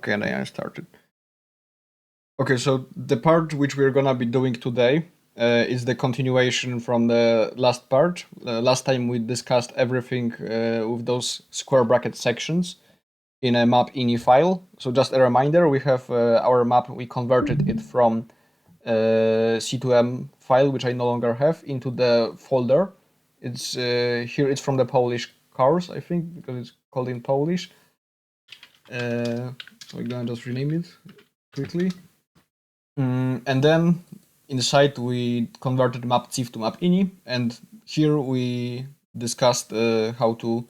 Okay, and I started. Okay, so the part which we're gonna be doing today is the continuation from the last part. Last time we discussed everything with those square bracket sections in a map ini file. So just a reminder, we have our map, we converted it from C2M file, which I no longer have, into the folder. It's here, it's from the Polish course, I think, because it's called in Polish. So we're gonna just rename it quickly. And then inside we converted map CIF to map ini, and here we discussed how to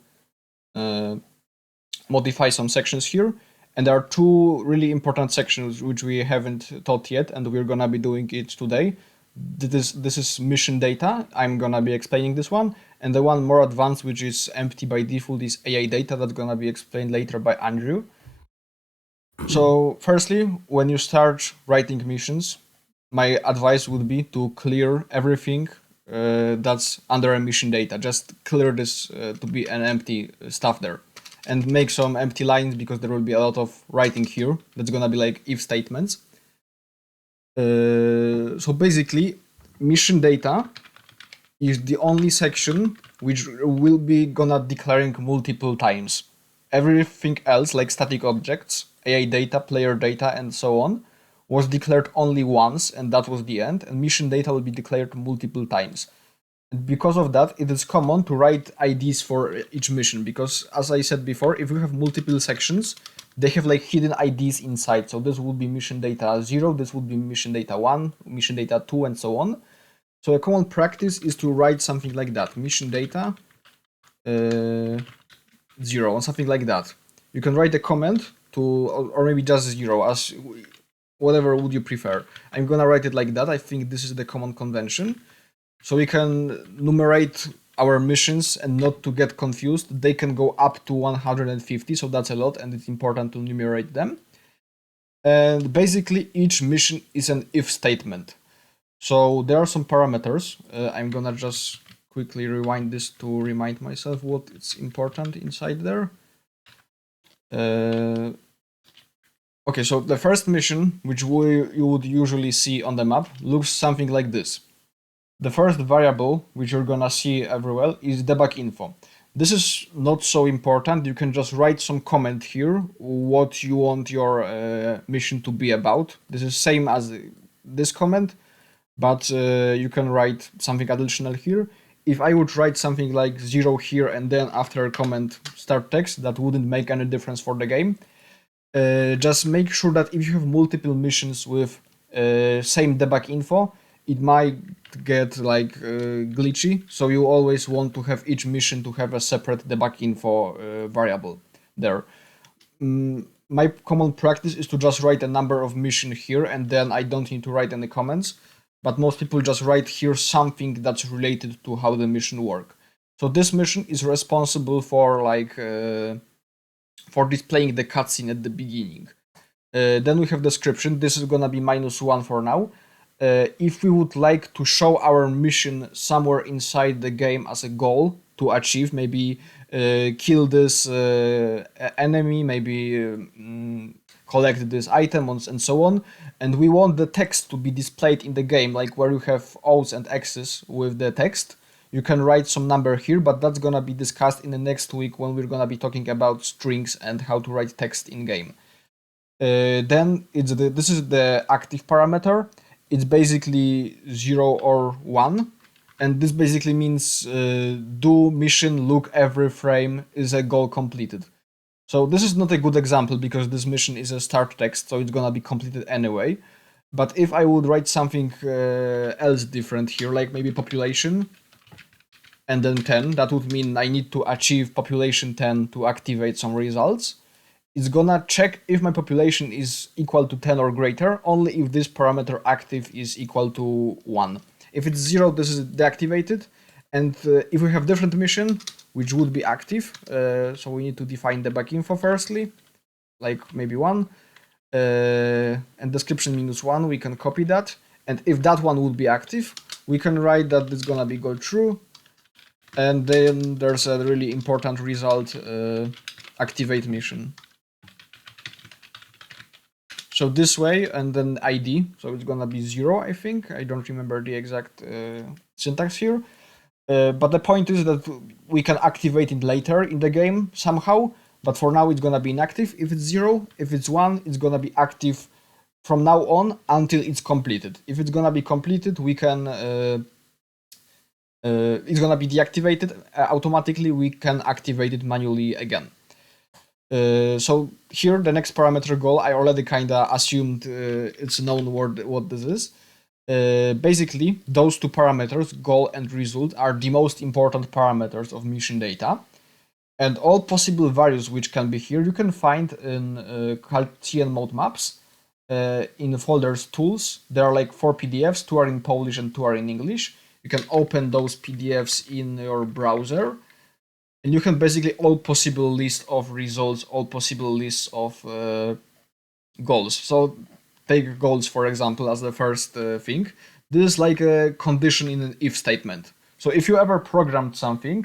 modify some sections here. And there are two really important sections which we haven't taught yet, and we're gonna be doing it today. This is mission data. I'm gonna be explaining this one, and the one more advanced, which is empty by default, is AI data. That's gonna be explained later by Andrew. So firstly, when you start writing missions, my advice would be to clear everything that's under a mission data. Just clear this to be an empty stuff there, and make some empty lines, because there will be a lot of writing here. That's gonna be like if statements. So basically, mission data is the only section which will be gonna declaring multiple times. Everything else, like static objects, AI data, player data, and so on, was declared only once, and that was the end, and mission data will be declared multiple times. And because of that, it is common to write IDs for each mission, because as I said before, if you have multiple sections, they have like hidden IDs inside. So this would be mission data 0, this would be mission data 1, mission data 2, and so on. So a common practice is to write something like that, mission data 0, or something like that. You can write a comment to, or maybe just 0, as whatever would you prefer. I'm gonna write it like that. I think this is the common convention. So we can numerate our missions and not to get confused. They can go up to 150, so that's a lot, and it's important to numerate them. And basically each mission is an if statement. So there are some parameters. I'm gonna just quickly rewind this to remind myself what is important inside there. Okay, so the first mission, which you would usually see on the map, looks something like this. The first variable, which you're gonna see everywhere, is debug info. This is not so important. You can just write some comment here, what you want your mission to be about. This is same as this comment, but you can write something additional here. If I would write something like 0 here and then after a comment start text, that wouldn't make any difference for the game. Just make sure that if you have multiple missions with same debug info, it might get like glitchy. So you always want to have each mission to have a separate debug info variable there. My common practice is to just write a number of mission here, and then I don't need to write any comments. But most people just write here something that's related to how the mission work. So this mission is responsible for like for displaying the cutscene at the beginning. Then we have description. This is gonna be -1 for now. If we would like to show our mission somewhere inside the game as a goal to achieve, maybe kill this enemy, maybe collect this item, and so on, and we want the text to be displayed in the game, like where you have O's and X's with the text, you can write some number here, but that's gonna be discussed in the next week when we're gonna be talking about strings and how to write text in game. Then this is the active parameter. It's basically 0 or 1, and this basically means do mission look every frame is a goal completed. So this is not a good example because this mission is a start text, so it's gonna be completed anyway. But if I would write something else different here, like maybe population and then 10, that would mean I need to achieve population 10 to activate some results. It's gonna check if my population is equal to 10 or greater, only if this parameter active is equal to 1. If it's 0, this is deactivated. And if we have different mission, which would be active, so we need to define debug info firstly, like maybe 1, and description -1, we can copy that. And if that one would be active, we can write that it's gonna be go true. And then there's a really important result, activate mission. So this way, and then ID, so it's gonna be 0, I think. I don't remember the exact syntax here. But the point is that we can activate it later in the game somehow, but for now it's gonna be inactive if it's 0. If it's 1, it's gonna be active from now on until it's completed. If it's gonna be completed, we can it's gonna be deactivated automatically. We can activate it manually again. So here, the next parameter goal, I already kinda assumed it's known what this is. Basically, those two parameters, goal and result, are the most important parameters of mission data. And all possible values which can be here, you can find in CulturesNation mode maps in the folders tools. There are like 4 PDFs, 2 are in Polish and 2 are in English. You can open those PDFs in your browser. And you can basically all possible list of results, all possible lists of goals. So take goals, for example, as the first thing. This is like a condition in an if statement. So if you ever programmed something,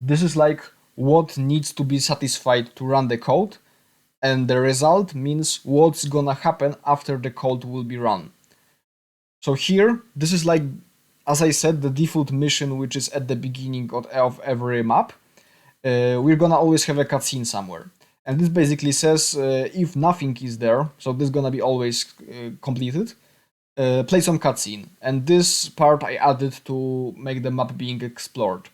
this is like what needs to be satisfied to run the code, and the result means what's gonna happen after the code will be run. So here, this is like, as I said, the default mission which is at the beginning of every map. We're gonna always have a cutscene somewhere. And this basically says if nothing is there, so this is gonna be always completed, play some cutscene. And this part I added to make the map being explored.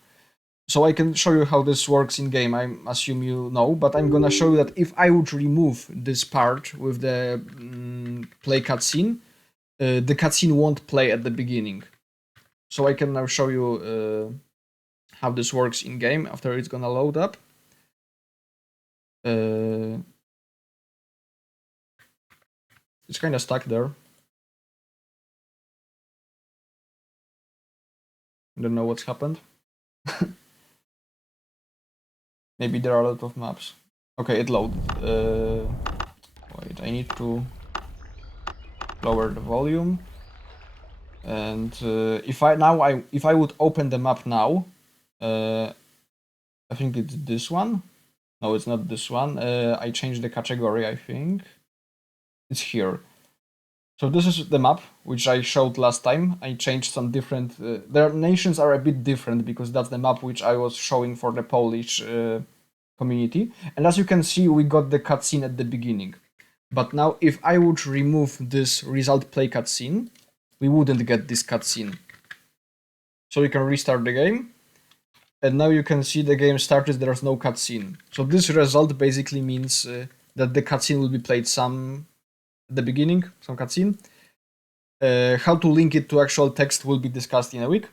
So I can show you how this works in game. I assume you know, but I'm gonna show you that if I would remove this part with the play cutscene, the cutscene won't play at the beginning. So I can now show you how this works in game after it's gonna load up. It's kind of stuck there. I don't know what's happened. Maybe there are a lot of maps. Okay, it loaded. Wait, I need to lower the volume. And if I would open the map now, I think it's this one. No, it's not this one. I changed the category, I think. It's here. So this is the map, which I showed last time. I changed some different... their nations are a bit different, because that's the map which I was showing for the Polish community. And as you can see, we got the cutscene at the beginning. But now, if I would remove this result play cutscene, we wouldn't get this cutscene. So we can restart the game. And now you can see the game started, there's no cutscene. So this result basically means that the cutscene will be played at the beginning, some cutscene. How to link it to actual text will be discussed in a week.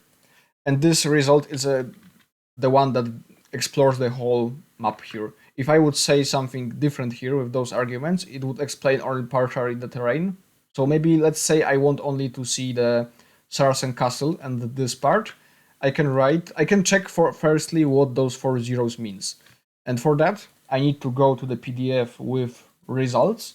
And this result is the one that explores the whole map here. If I would say something different here with those arguments, it would explain only partially the terrain. So maybe let's say I want only to see the Saracen Castle and this part. I can check for firstly what those 4 zeros means. And for that, I need to go to the PDF with results,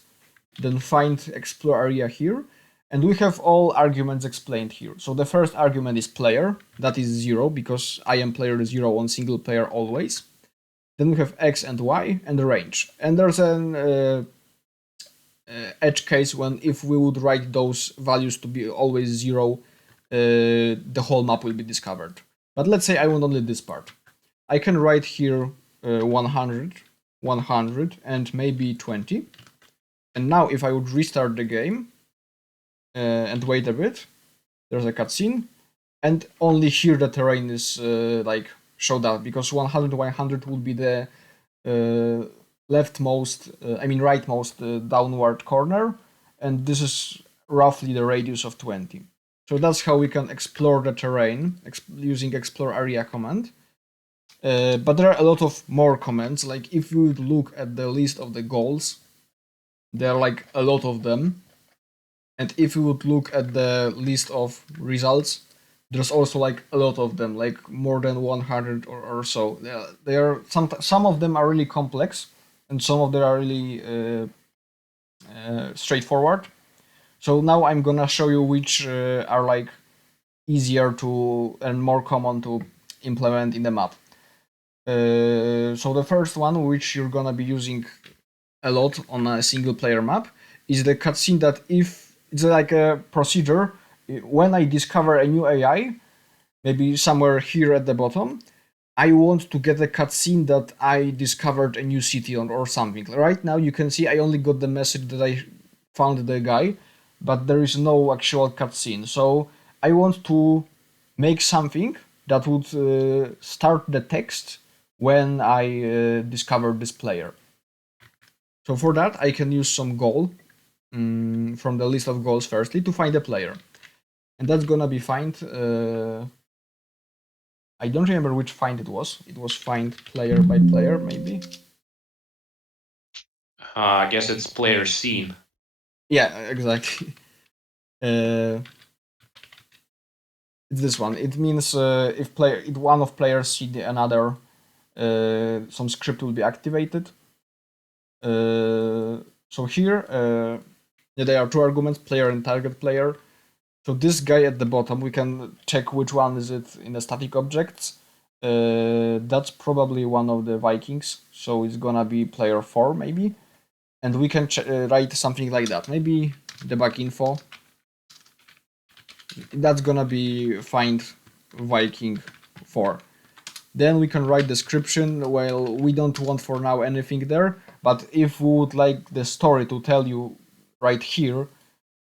then find explore area here, and we have all arguments explained here. So the first argument is player, that is 0, because I am player 0 on single player always. Then we have X and Y and the range. And there's an edge case when if we would write those values to be always 0, the whole map will be discovered. But let's say I want only this part. I can write here 100, 100, and maybe 20. And now if I would restart the game and wait a bit, there's a cutscene, and only here the terrain is like showed up, because 100, 100 will be the rightmost downward corner, and this is roughly the radius of 20. So that's how we can explore the terrain using explore area command. But there are a lot of more commands. Like if you would look at the list of the goals, there are like a lot of them. And if you would look at the list of results, there's also like a lot of them, like more than 100 or so. They are some of them are really complex, and some of them are really straightforward. So now I'm gonna show you which are like easier to and more common to implement in the map. So the first one, which you're gonna be using a lot on a single player map, is the cutscene that if it's like a procedure, when I discover a new AI, maybe somewhere here at the bottom, I want to get a cutscene that I discovered a new city or something. Right now you can see I only got the message that I found the guy, but there is no actual cutscene. So I want to make something that would start the text when I discovered this player. So for that I can use some goal from the list of goals firstly to find a player. And that's gonna be find I don't remember which find it was. It was find player by player, maybe. I guess it's player scene. Yeah, exactly. Uh, it's this one. It means if one of players see another, some script will be activated. So here, there are two arguments: player and target player. So this guy at the bottom, we can check which one is it in the static objects. That's probably one of the Vikings, so it's gonna be player 4 maybe. And we can write something like that. Maybe debug info. That's gonna be find Viking 4. Then we can write description. Well, we don't want for now anything there, but if we would like the story to tell you right here,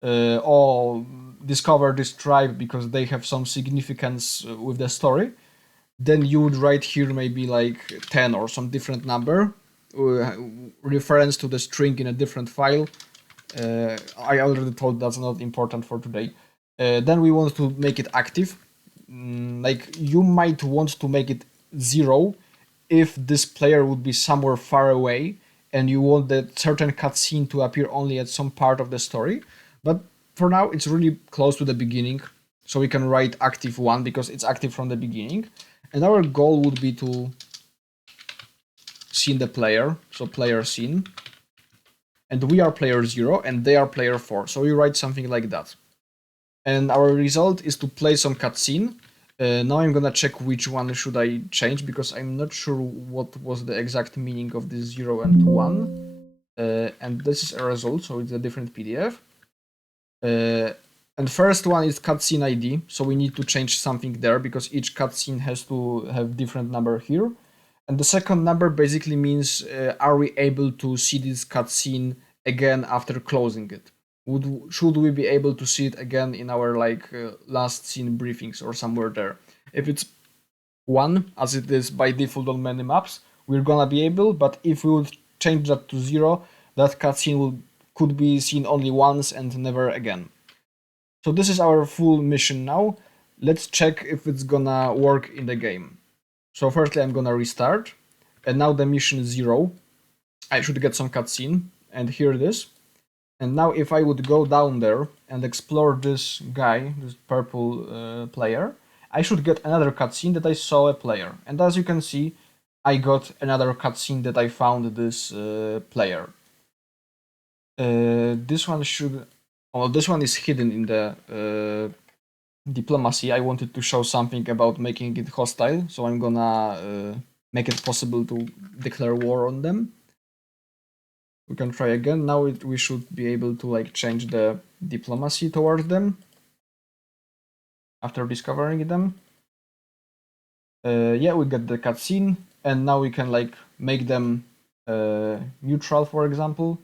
or discover this tribe because they have some significance with the story, then you would write here maybe like 10 or some different number, reference to the string in a different file. I already told that's not important for today. Then we want to make it active. Like you might want to make it 0 if this player would be somewhere far away and you want that certain cutscene to appear only at some part of the story. But for now, it's really close to the beginning, so we can write active 1 because it's active from the beginning. And our goal would be to scene the player, so player scene. And we are player 0 and they are player 4, so we write something like that. And our result is to play some cutscene. Now I'm gonna check which one should I change because I'm not sure what was the exact meaning of this 0 and 1. And this is a result, so it's a different PDF. And first one is cutscene ID, so we need to change something there because each cutscene has to have different number here. And the second number basically means are we able to see this cutscene again after closing it? Should we be able to see it again in our last scene briefings or somewhere there? If it's 1, as it is by default on many maps, we're gonna be able, but if we would change that to 0, that cutscene could be seen only once and never again. So this is our full mission now. Let's check if it's gonna work in the game. So firstly I'm gonna restart, and now the mission is 0. I should get some cutscene, and here it is. And now if I would go down there and explore this guy, this purple player, I should get another cutscene that I saw a player. And as you can see, I got another cutscene that I found this player. This one should... Oh, this one is hidden in the diplomacy. I wanted to show something about making it hostile, so I'm gonna make it possible to declare war on them. We can try again. Now we should be able to change the diplomacy towards them after discovering them. Yeah, we get the cutscene, and now we can make them neutral, for example.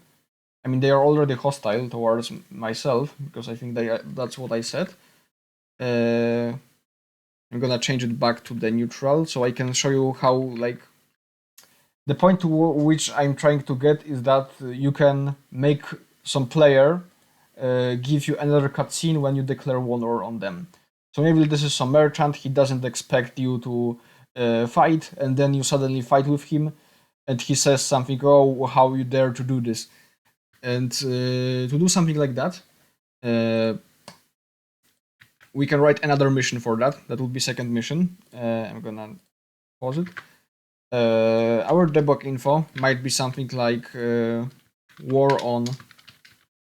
I mean, they are already hostile towards myself because I think that's what I said. I'm gonna change it back to the neutral so I can show you how the point to which I'm trying to get is that you can make some player give you another cutscene when you declare war on them. So maybe this is some merchant, he doesn't expect you to fight, and then you suddenly fight with him, and he says something, oh, how you dare to do this. And to do something like that, we can write another mission for that. That would be second mission. I'm gonna pause it. Our debug info might be something like war on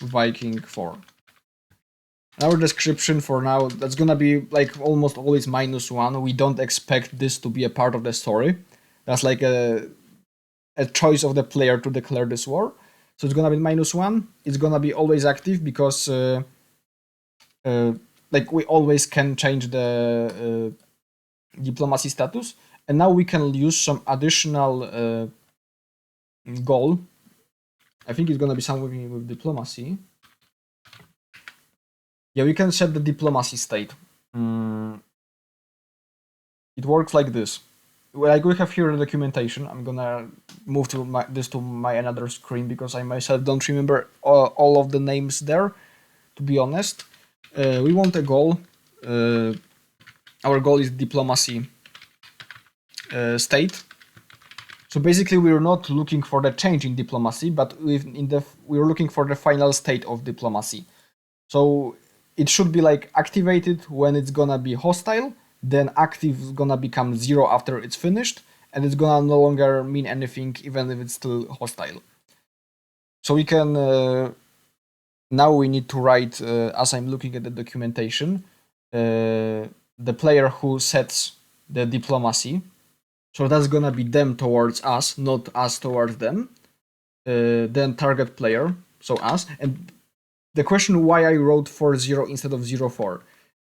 Viking 4. Our description for now, that's gonna be almost always -1. We don't expect this to be a part of the story. That's a choice of the player to declare this war. So it's gonna be -1. It's gonna be always active because like we always can change the diplomacy status, and now we can use some additional goal. I think it's gonna be something with diplomacy. Yeah, we can set the diplomacy state. It works like this. Like we have here the documentation. I'm gonna move to this to my another screen because I myself don't remember all of the names there. To be honest, we want a goal. Our goal is diplomacy state. So basically, we're not looking for the change in diplomacy, but we're looking for the final state of diplomacy. So it should be like activated when it's gonna be hostile, then active is gonna become 0 after it's finished, and it's gonna no longer mean anything even if it's still hostile. So we can now we need to write, as I'm looking at the documentation, the player who sets the diplomacy. So that's gonna be them towards us, not us towards them. Then target player, so us. And the question why I wrote 40 instead of 04.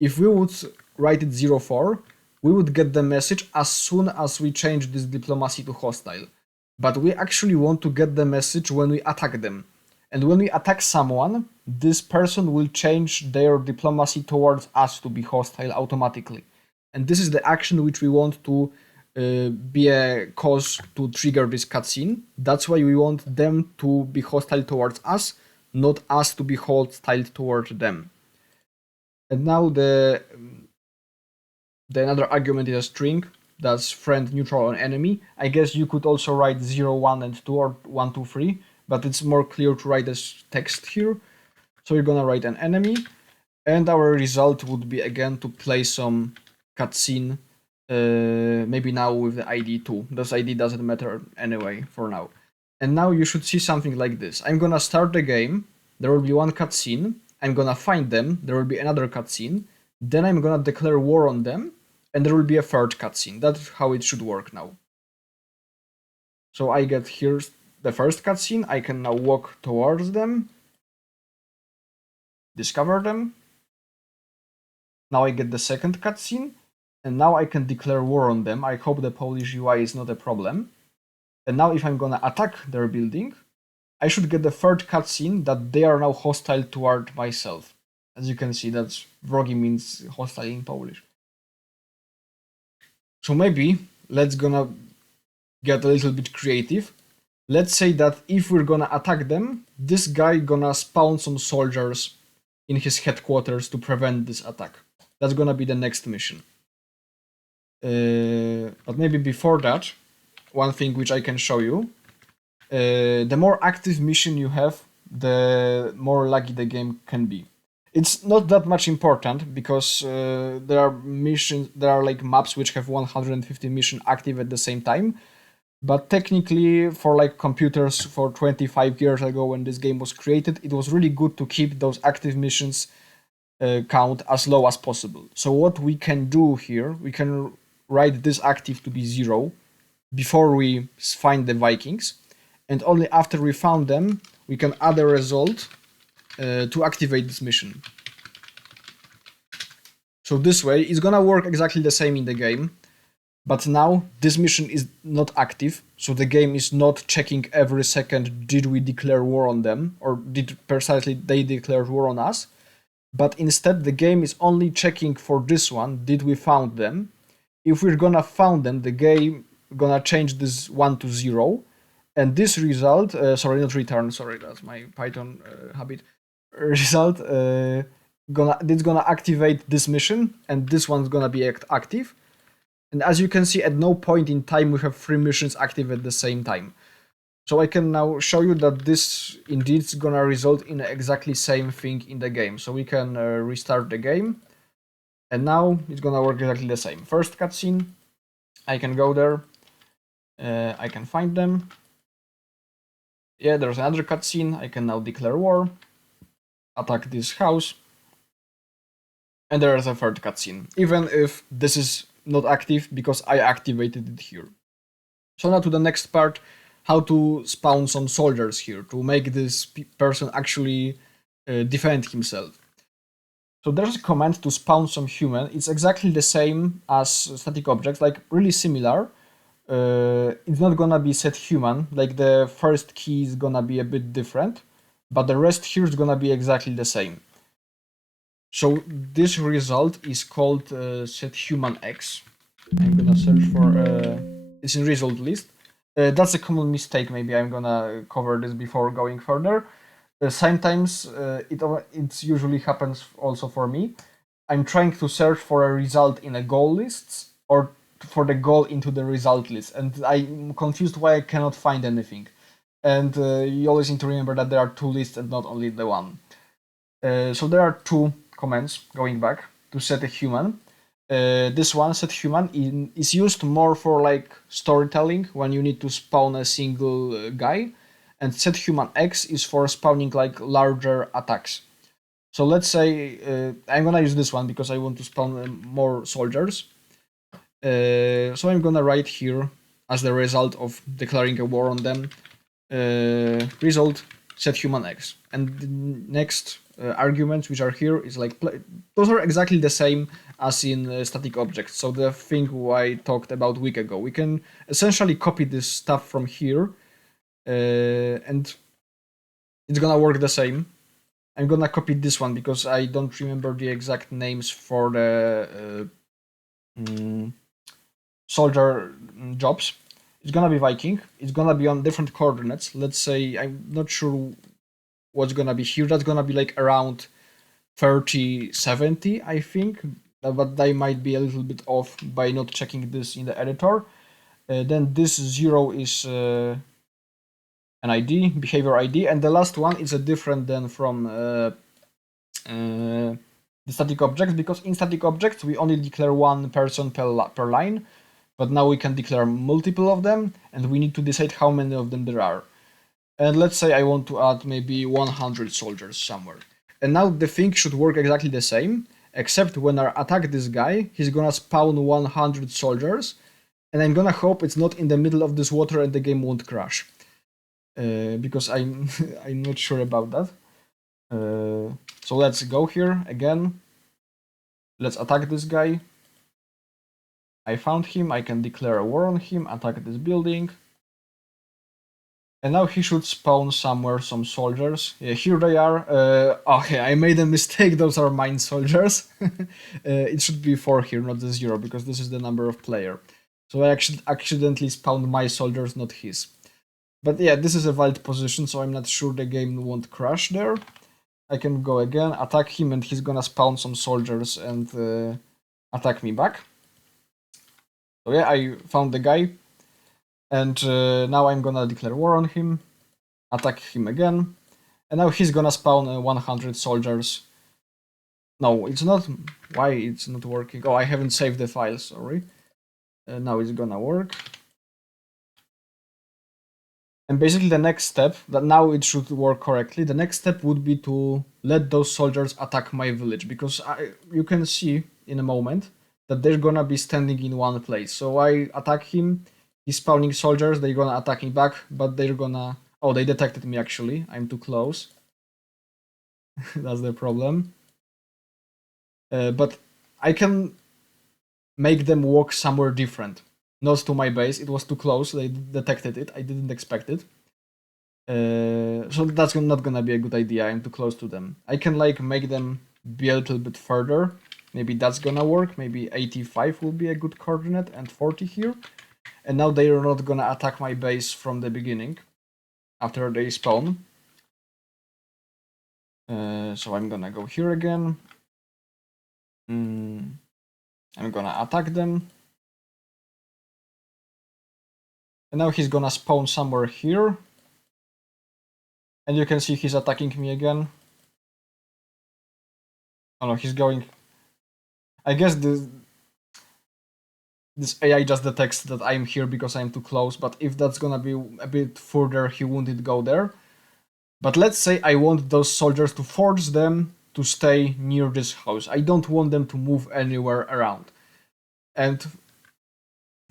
If we would write it 04, we would get the message as soon as we change this diplomacy to hostile. But we actually want to get the message when we attack them. And when we attack someone, this person will change their diplomacy towards us to be hostile automatically. And this is the action which we want to be a cause to trigger this cutscene. That's why we want them to be hostile towards us, not us to be hostile towards them. And now the another argument is a string. That's friend, neutral, and enemy. I guess you could also write 0, 1, and 2, or 1, 2, 3, but it's more clear to write as text here. So you're gonna write an enemy, and our result would be again to play some cutscene. Maybe now with the ID 2. This ID doesn't matter anyway for now. And now you should see something like this. I'm gonna start the game. There will be one cutscene. I'm gonna find them. There will be another cutscene. Then I'm gonna declare war on them, and there will be a third cutscene. That's how it should work now. So I get here the first cutscene. I can now walk towards them, discover them. Now I get the second cutscene, and now I can declare war on them. I hope the Polish UI is not a problem. And now if I'm gonna attack their building, I should get the third cutscene that they are now hostile toward myself. As you can see, that's wrogi means hostile in Polish. So maybe let's gonna get a little bit creative. Let's say that if we're gonna attack them, this guy gonna spawn some soldiers in his headquarters to prevent this attack. That's gonna be the next mission. But maybe before that, one thing which I can show you. The more active mission you have, the more laggy the game can be. It's not that much important because there are like maps which have 150 mission active at the same time. But technically, for like computers for 25 years ago when this game was created, it was really good to keep those active missions count as low as possible. So what we can do here, we can write this active to be 0 before we find the Vikings, and only after we found them, we can add a result to activate this mission. So this way, it's gonna work exactly the same in the game, but now this mission is not active, so the game is not checking every second did we declare war on them, or did precisely they declare war on us, but instead the game is only checking for this one, did we found them. If we're gonna found them, the game gonna change this 1 to 0, and this result, sorry, not return, sorry, that's my Python habit. Result, it's gonna activate this mission, and this one's gonna be active. And as you can see, at no point in time we have 3 missions active at the same time. So I can now show you that this indeed is gonna result in exactly same thing in the game. So we can restart the game, and now it's gonna work exactly the same. First cutscene, I can go there, I can find them. Yeah, there's another cutscene. I can now declare war, attack this house, and there is a third cutscene, even if this is not active because I activated it here. So now to the next part. how to spawn some soldiers here to make this person actually defend himself. So there's a command to spawn some human. It's exactly the same as static objects, like really similar. It's not gonna be set human, like the first key is gonna be a bit different, but the rest here is gonna be exactly the same. So this result is called set human x. I'm gonna search for it's in result list. That's a common mistake. Maybe I'm gonna cover this before going further. Sometimes it usually happens also for me. I'm trying to search for a result in a goal list or for the goal into the result list, and I'm confused why I cannot find anything. And you always need to remember that there are two lists and not only the one. So there are two commands going back to set a human. This one, set human, is used more for like storytelling when you need to spawn a single guy, and set human x is for spawning like larger attacks. So let's say I'm gonna use this one because I want to spawn more soldiers. So I'm gonna write here as the result of declaring a war on them, result set human x, and the next arguments which are here is like those are exactly the same as in static objects. So the thing I talked about a week ago, we can essentially copy this stuff from here, and it's gonna work the same. I'm gonna copy this one because I don't remember the exact names for the soldier jobs. It's gonna be Viking. It's gonna be on different coordinates. Let's say I'm not sure what's gonna be here. That's gonna be like around 30, 70, I think. But they might be a little bit off by not checking this in the editor. Then this 0 is an ID, behavior ID, and the last one is a different than from the static objects, because in static objects we only declare one person per line, but now we can declare multiple of them, and we need to decide how many of them there are. And let's say I want to add maybe 100 soldiers somewhere. And now the thing should work exactly the same, except when I attack this guy, he's gonna spawn 100 soldiers, and I'm gonna hope it's not in the middle of this water and the game won't crash. Because I'm I'm not sure about that. So let's go here again. Let's attack this guy. I found him. I can declare a war on him, attack this building. And now he should spawn somewhere some soldiers. Yeah, here they are. Okay, I made a mistake. Those are mine soldiers. It should be 4 here, not the 0, because this is the number of player. So I actually accidentally spawned my soldiers, not his. But yeah, this is a valid position, so I'm not sure the game won't crash there. I can go again, attack him, and he's gonna spawn some soldiers and attack me back. So yeah, I found the guy, and now I'm gonna declare war on him, attack him again, and now he's gonna spawn 100 soldiers. No, it's not. Why it's not working? Oh, I haven't saved the file, sorry. Now it's gonna work. And basically the next step, that now it should work correctly, the next step would be to let those soldiers attack my village, because you can see in a moment that they're gonna be standing in one place. So I attack him, he's spawning soldiers, they're gonna attack me back, but they're gonna... Oh, they detected me actually, I'm too close. That's the problem. But I can make them walk somewhere different. Not to my base, it was too close, they detected it, I didn't expect it. So that's not gonna be a good idea, I'm too close to them. I can like make them be a little bit further. Maybe that's gonna work, maybe 85 will be a good coordinate and 40 here. And now they are not gonna attack my base from the beginning, after they spawn. So I'm gonna go here again. I'm gonna attack them. And now he's gonna spawn somewhere here. And you can see he's attacking me again. Oh no, he's going... I guess this AI just detects that I'm here because I'm too close, but if that's gonna be a bit further, he wouldn't go there. But let's say I want those soldiers to force them to stay near this house. I don't want them to move anywhere around. And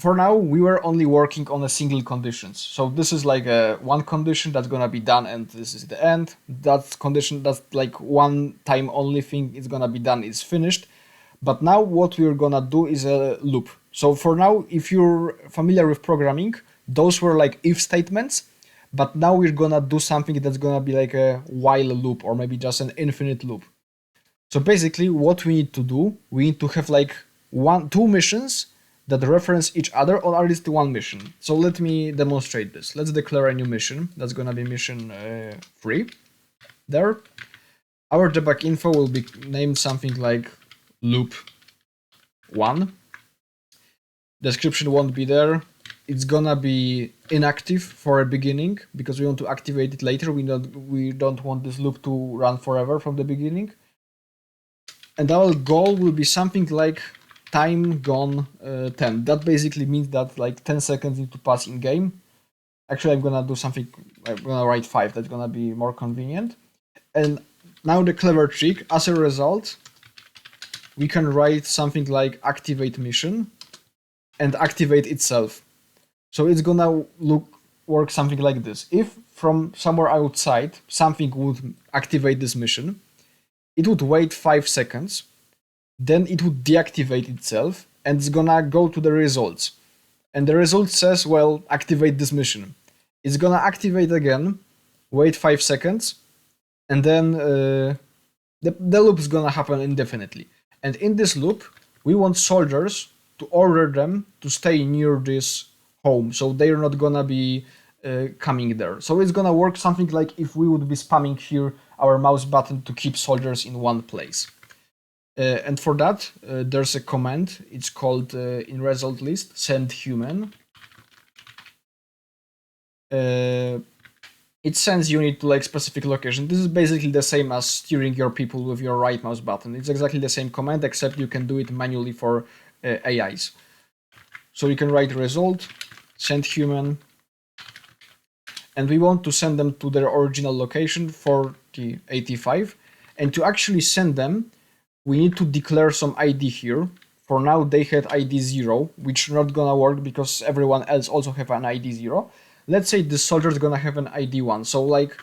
for now, we were only working on a single conditions. So this is like a one condition that's gonna be done, and this is the end. That condition, that's like one time only thing, is gonna be done, is finished. But now what we're gonna do is a loop. So for now, if you're familiar with programming, those were like if statements. But now we're gonna do something that's gonna be like a while loop, or maybe just an infinite loop. So basically, what we need to do, we need to have like two missions that reference each other, or at least one mission. So let me demonstrate this. Let's declare a new mission. That's gonna be mission 3. There, our debug info will be named something like loop 1. Description won't be there. It's gonna be inactive for a beginning because we want to activate it later. We don't want this loop to run forever from the beginning. And our goal will be something like time gone 10. That basically means that like 10 seconds need to pass in game. Actually, I'm gonna do something, I'm gonna write 5. That's gonna be more convenient. And now the clever trick, as a result, we can write something like activate mission and activate itself. So it's gonna work something like this. If from somewhere outside something would activate this mission, it would wait 5 seconds, then it would deactivate itself, and it's gonna go to the results. And the result says, well, activate this mission. It's gonna activate again, wait 5 seconds, and then the loop is gonna happen indefinitely. And in this loop, we want soldiers to order them to stay near this home, so they're not gonna be coming there. So it's gonna work something like if we would be spamming here our mouse button to keep soldiers in one place. And for that, there's a command. It's called in result list send human. It sends unit to like specific location. This is basically the same as steering your people with your right mouse button. It's exactly the same command, except you can do it manually for AIs. So you can write result send human, and we want to send them to their original location, 4085. And to actually send them, we need to declare some ID here. For now, they had ID 0, which not gonna work because everyone else also have an ID 0. Let's say the soldier is gonna have an ID 1. So like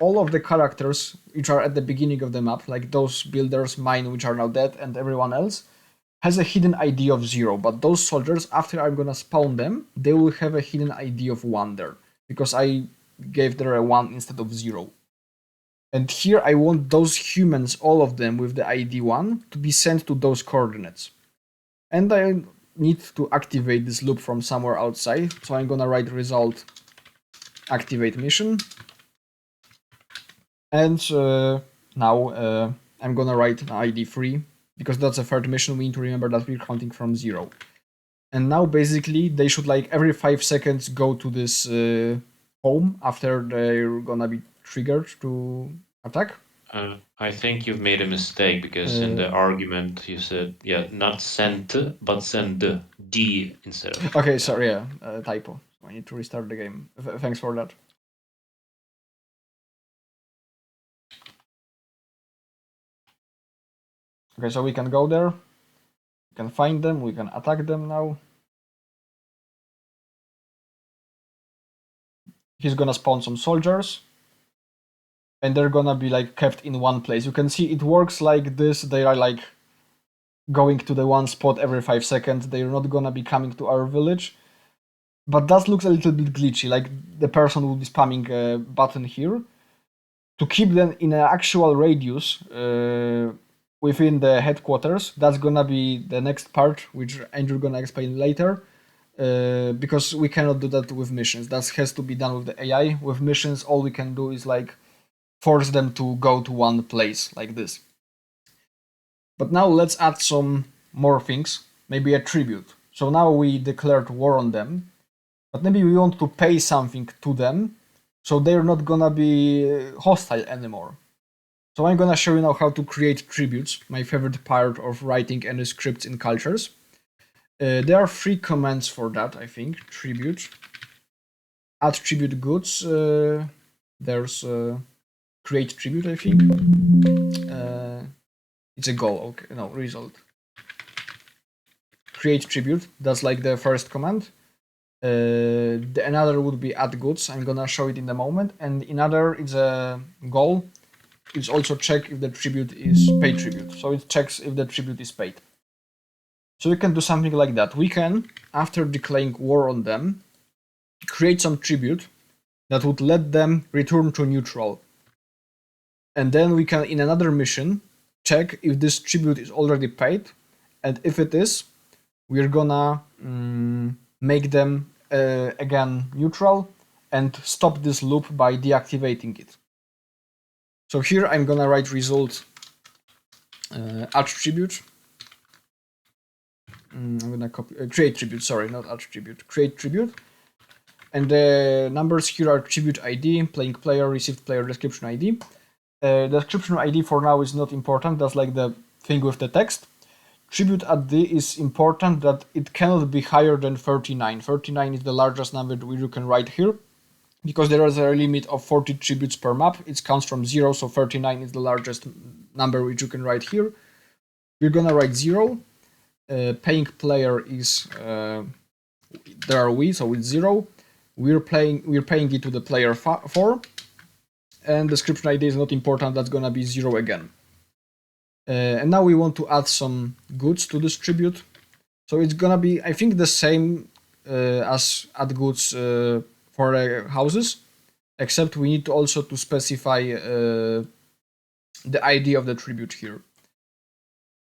all of the characters which are at the beginning of the map, like those builders, mine, which are now dead, and everyone else, has a hidden ID of 0. But those soldiers, after I'm gonna spawn them, they will have a hidden ID of 1 there, because I gave there a 1 instead of 0. And here I want those humans, all of them with the ID 1, to be sent to those coordinates. And I need to activate this loop from somewhere outside. So I'm gonna write result activate mission. And now I'm gonna write ID 3, because that's a third mission. We need to remember that we're counting from 0. And now basically they should like every 5 seconds go to this home after they're gonna be triggered to attack. I think you've made a mistake because in the argument you said, yeah, not sent, but send D instead of. Okay, sorry, yeah, typo. I need to restart the game. Thanks for that. Okay, so we can go there. We can find them. We can attack them now. He's gonna spawn some soldiers, and they're gonna be like kept in one place. You can see it works like this. They are like going to the one spot every 5 seconds. They're not gonna be coming to our village. But that looks a little bit glitchy. Like the person will be spamming a button here. To keep them in an actual radius within the headquarters, that's gonna be the next part, which Andrew gonna explain later. Because we cannot do that with missions. That has to be done with the AI. With missions, all we can do is like force them to go to one place like this. But now let's add some more things, maybe a tribute. So now we declared war on them, but maybe we want to pay something to them, so they're not gonna be hostile anymore. So I'm gonna show you now how to create tributes, my favorite part of writing any scripts in cultures. There are 3 commands for that, I think. Tribute, add tribute goods, there's create tribute, I think. It's a goal, okay, no, result. create tribute. That's like the first command. Another would be add goods. I'm gonna show it in a moment. And another is a goal. It's also check if the tribute is paid tribute. So it checks if the tribute is paid. So we can do something like that. We can, after declaring war on them, create some tribute that would let them return to neutral. And then we can, in another mission, check if this tribute is already paid. And if it is, we're gonna make them again neutral and stop this loop by deactivating it. So here I'm gonna write result add tribute. I'm gonna copy create tribute. Sorry, not add tribute. Create tribute, and the numbers here are tribute ID, playing player, received player, description ID. Description ID for now is not important. That's like the thing with the text. Tribute ID is important that it cannot be higher than 39. 39 is the largest number that you can write here, because there is a limit of 40 tributes per map. It counts from 0, so 39 is the largest number which you can write here. We're gonna write 0. Paying player is there are we, so it's 0. We're paying it to the player 4, and description ID is not important. That's gonna be 0 again. And now we want to add some goods to this tribute. So it's gonna be, I think, the same as add goods for houses, except we need to also to specify the ID of the tribute here.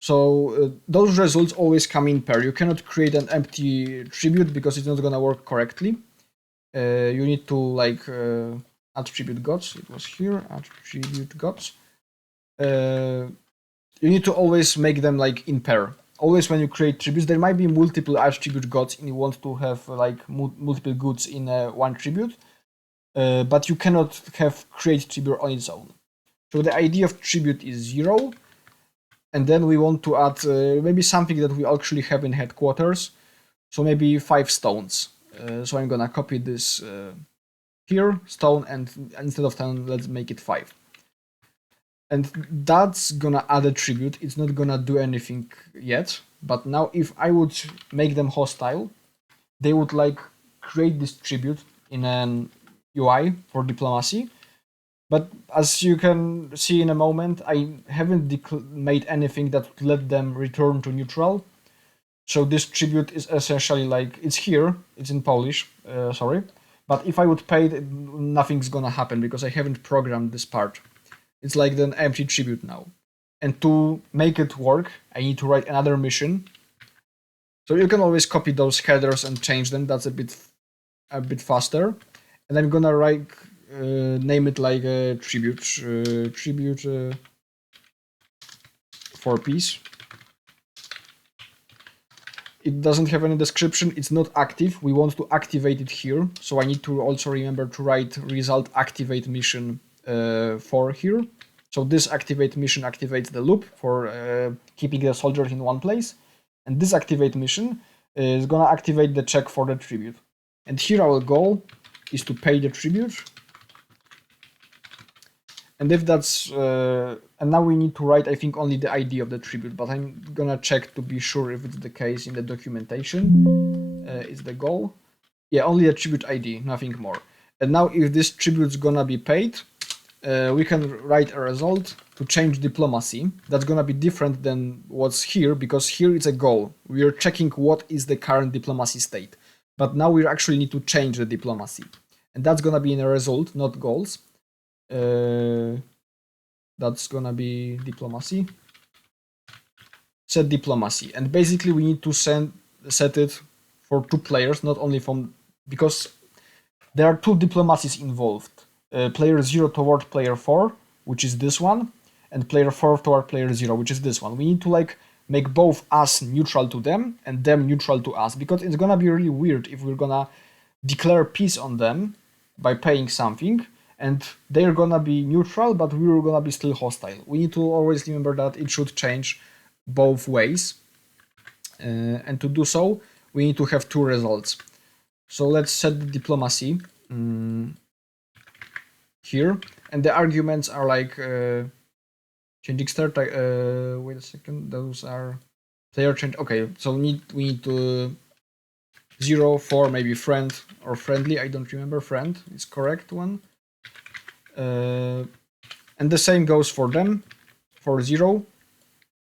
So those results always come in pair. You cannot create an empty tribute because it's not gonna work correctly. You need to like attribute gods. It was here, attribute gods. You need to always make them like in pair. Always when you create tributes, there might be multiple attribute gods and you want to have like multiple goods in one tribute, but you cannot have create tribute on its own. So the idea of tribute is 0, and then we want to add maybe something that we actually have in headquarters. So maybe 5 stones. So I'm gonna copy this here, stone, and instead of 10, let's make it 5. And that's gonna add a tribute. It's not gonna do anything yet. But now if I would make them hostile, they would like create this tribute in an UI for diplomacy. But as you can see in a moment, I haven't made anything that would let them return to neutral. So this tribute is essentially like, it's here, it's in Polish, sorry. But if I would pay it, nothing's gonna happen because I haven't programmed this part. It's like an empty tribute now. And to make it work, I need to write another mission. So you can always copy those headers and change them. That's a bit faster. And I'm gonna write name it like a tribute for peace. It doesn't have any description. It's not active. We want to activate it here. So I need to also remember to write result activate mission for here. So this activate mission activates the loop for keeping the soldiers in one place. And this activate mission is gonna activate the check for the tribute. And here our goal is to pay the tribute. And if that's, and now we need to write, I think, only the ID of the tribute, but I'm gonna check to be sure if it's the case in the documentation. Is the goal? Yeah, only the tribute ID, nothing more. And now if this tribute's gonna be paid, we can write a result to change diplomacy. That's gonna be different than what's here, because here it's a goal. We are checking what is the current diplomacy state. But now we actually need to change the diplomacy. And that's gonna be in a result, not goals. That's gonna be diplomacy. Set diplomacy, and basically we need to set it for 2 players, not only from, because there are 2 diplomacies involved. Player 0 toward player 4, which is this one, and player 4 toward player 0, which is this one. We need to like make both us neutral to them and them neutral to us, because it's gonna be really weird if we're gonna declare peace on them by paying something and they're gonna be neutral, but we're gonna be still hostile. We need to always remember that it should change both ways. And to do so, we need to have 2 results. So let's set the diplomacy here. And the arguments are like changing start. Wait a second. Those are Player change. Okay, so we need to 0, 4, maybe friend or friendly. I don't remember. Friend is correct one. And the same goes for them, for 0.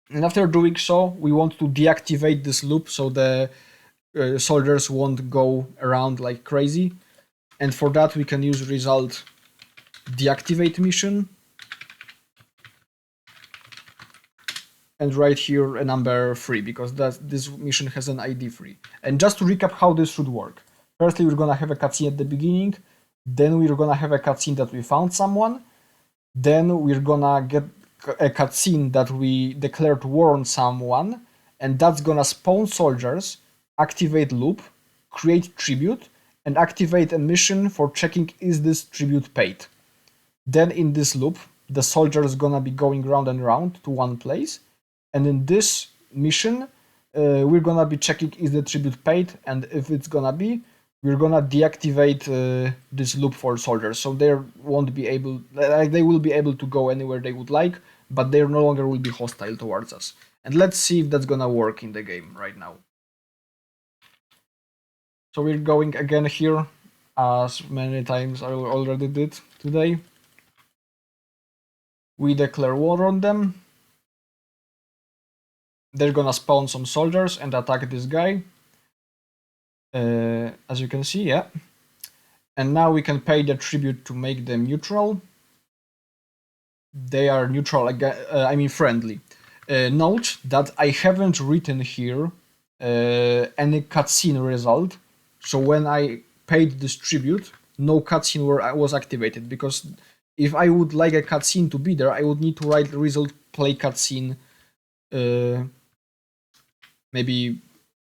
And after doing so, we want to deactivate this loop so the soldiers won't go around like crazy. And for that, we can use result deactivate mission and write here a number 3 because this mission has an ID 3. And just to recap how this should work. Firstly, we're gonna have a cutscene at the beginning. Then we're gonna have a cutscene that we found someone. Then we're gonna get a cutscene that we declared war on someone, and that's gonna spawn soldiers, activate loop, create tribute, and activate a mission for checking is this tribute paid. Then in this loop, the soldier is gonna be going round and round to one place, and in this mission, we're gonna be checking is the tribute paid, and if it's gonna be, we're gonna deactivate this loop for soldiers, so they won't be able, they will be able to go anywhere they would like, but they no longer will be hostile towards us. And let's see if that's gonna work in the game right now. So we're going again here, as many times I already did today. We declare war on them. They're gonna spawn some soldiers and attack this guy. As you can see, yeah. And now we can pay the tribute to make them neutral. They are neutral again, I mean friendly. Note that I haven't written here any cutscene result. So when I paid this tribute, no cutscene was activated, because if I would like a cutscene to be there, I would need to write result play cutscene. Maybe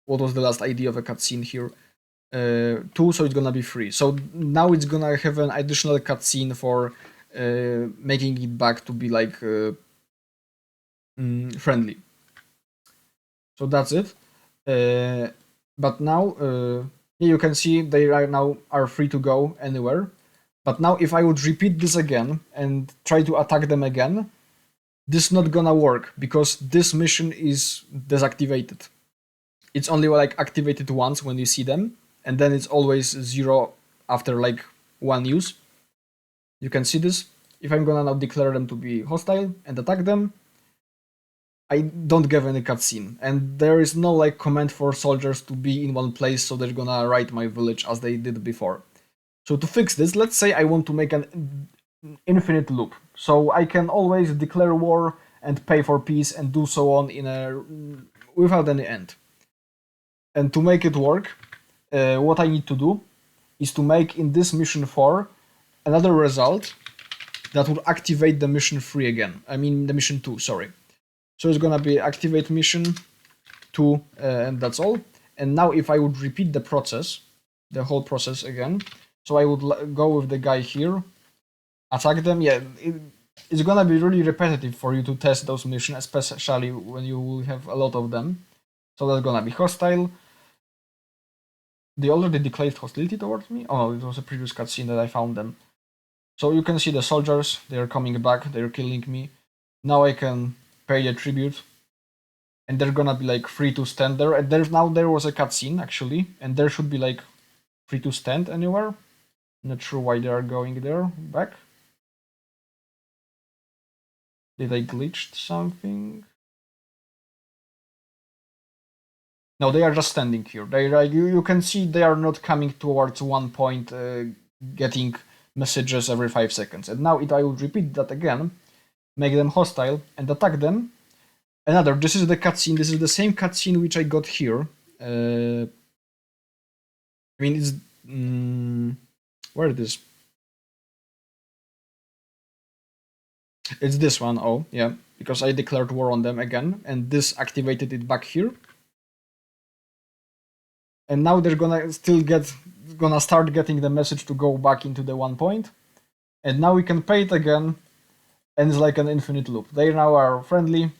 what was the last idea of a cutscene here? 2, so it's gonna be 3. So now it's gonna have an additional cutscene for making it back to be like friendly. So that's it. But now you can see they are now free to go anywhere. But now if I would repeat this again and try to attack them again, this is not gonna work because this mission is deactivated. It's only like activated once when you see them, and then it's always 0 after like one use. You can see this. If I'm gonna now declare them to be hostile and attack them, I don't give any cutscene, and there is no like command for soldiers to be in one place, so they're gonna raid my village as they did before. So to fix this, let's say I want to make an infinite loop, so I can always declare war and pay for peace and do so on in a without any end. And to make it work, what I need to do is to make in this mission 4 another result that would activate the mission 3 again. I mean the mission 2, sorry. So it's gonna be activate mission 2, and that's all. And now if I would repeat the process, the whole process again, so I would go with the guy here, attack them. Yeah, it's gonna be really repetitive for you to test those missions, especially when you will have a lot of them. So that's gonna be hostile. They already declared hostility towards me? Oh no, it was a previous cutscene that I found them. So you can see the soldiers, they are coming back, they're killing me. Now I can pay a tribute, and they're gonna be like free to stand there. And there was a cutscene actually, and there should be like free to stand anywhere. Not sure why they are going there back. Did I glitched something? No, they are just standing here. They are, you can see they are not coming towards one point, getting messages every 5 seconds. And now if I would repeat that again, make them hostile and attack them. This is the cutscene. This is the same cutscene which I got here. I mean, it's where it is. It's this one. Oh, yeah, because I declared war on them again, and this activated it back here. And now they're gonna start getting the message to go back into the one point. And now we can pay it again, and it's like an infinite loop. They now are friendly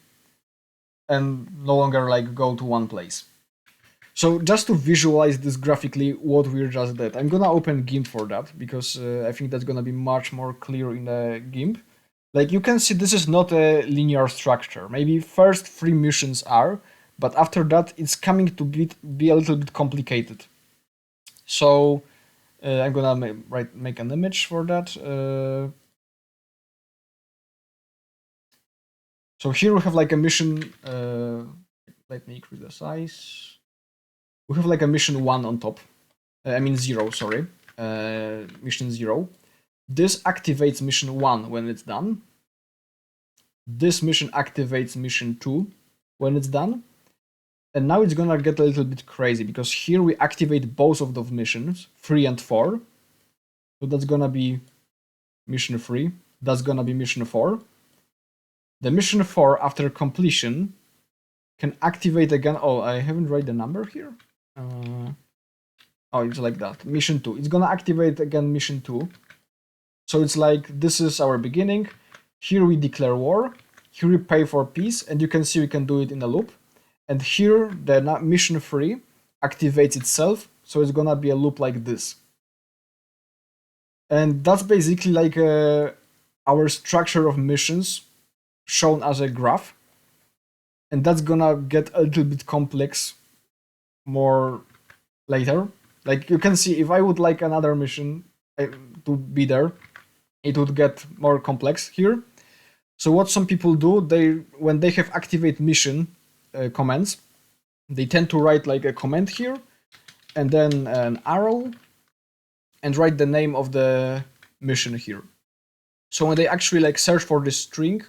and no longer like go to one place. So just to visualize this graphically, what we just did, I'm gonna open GIMP for that, because I think that's gonna be much more clear in the GIMP. Like you can see, this is not a linear structure. Maybe first 3 missions are, but after that it's coming to be a little bit complicated. So I'm gonna make an image for that. So here we have like a mission. Let me increase the size. We have like a mission 1 on top. I mean 0, sorry. Mission 0. This activates mission 1 when it's done. This mission activates mission 2 when it's done. And now it's gonna get a little bit crazy because here we activate both of those missions, 3 and 4. So that's gonna be mission 3. That's gonna be mission 4. The mission 4 after completion can activate again. Oh, I haven't write the number here. Oh, it's like that. Mission 2. It's gonna activate again mission 2. So it's like this is our beginning. Here we declare war. Here we pay for peace, and you can see we can do it in a loop. And here the mission 3 activates itself, so it's gonna be a loop like this. And that's basically like our structure of missions shown as a graph. And that's gonna get a little bit complex more later. Like you can see, if I would like another mission to be there, it would get more complex here. So what some people do, when they have activate mission commands, they tend to write like a command here, and then an arrow, and write the name of the mission here. So when they actually like search for this string,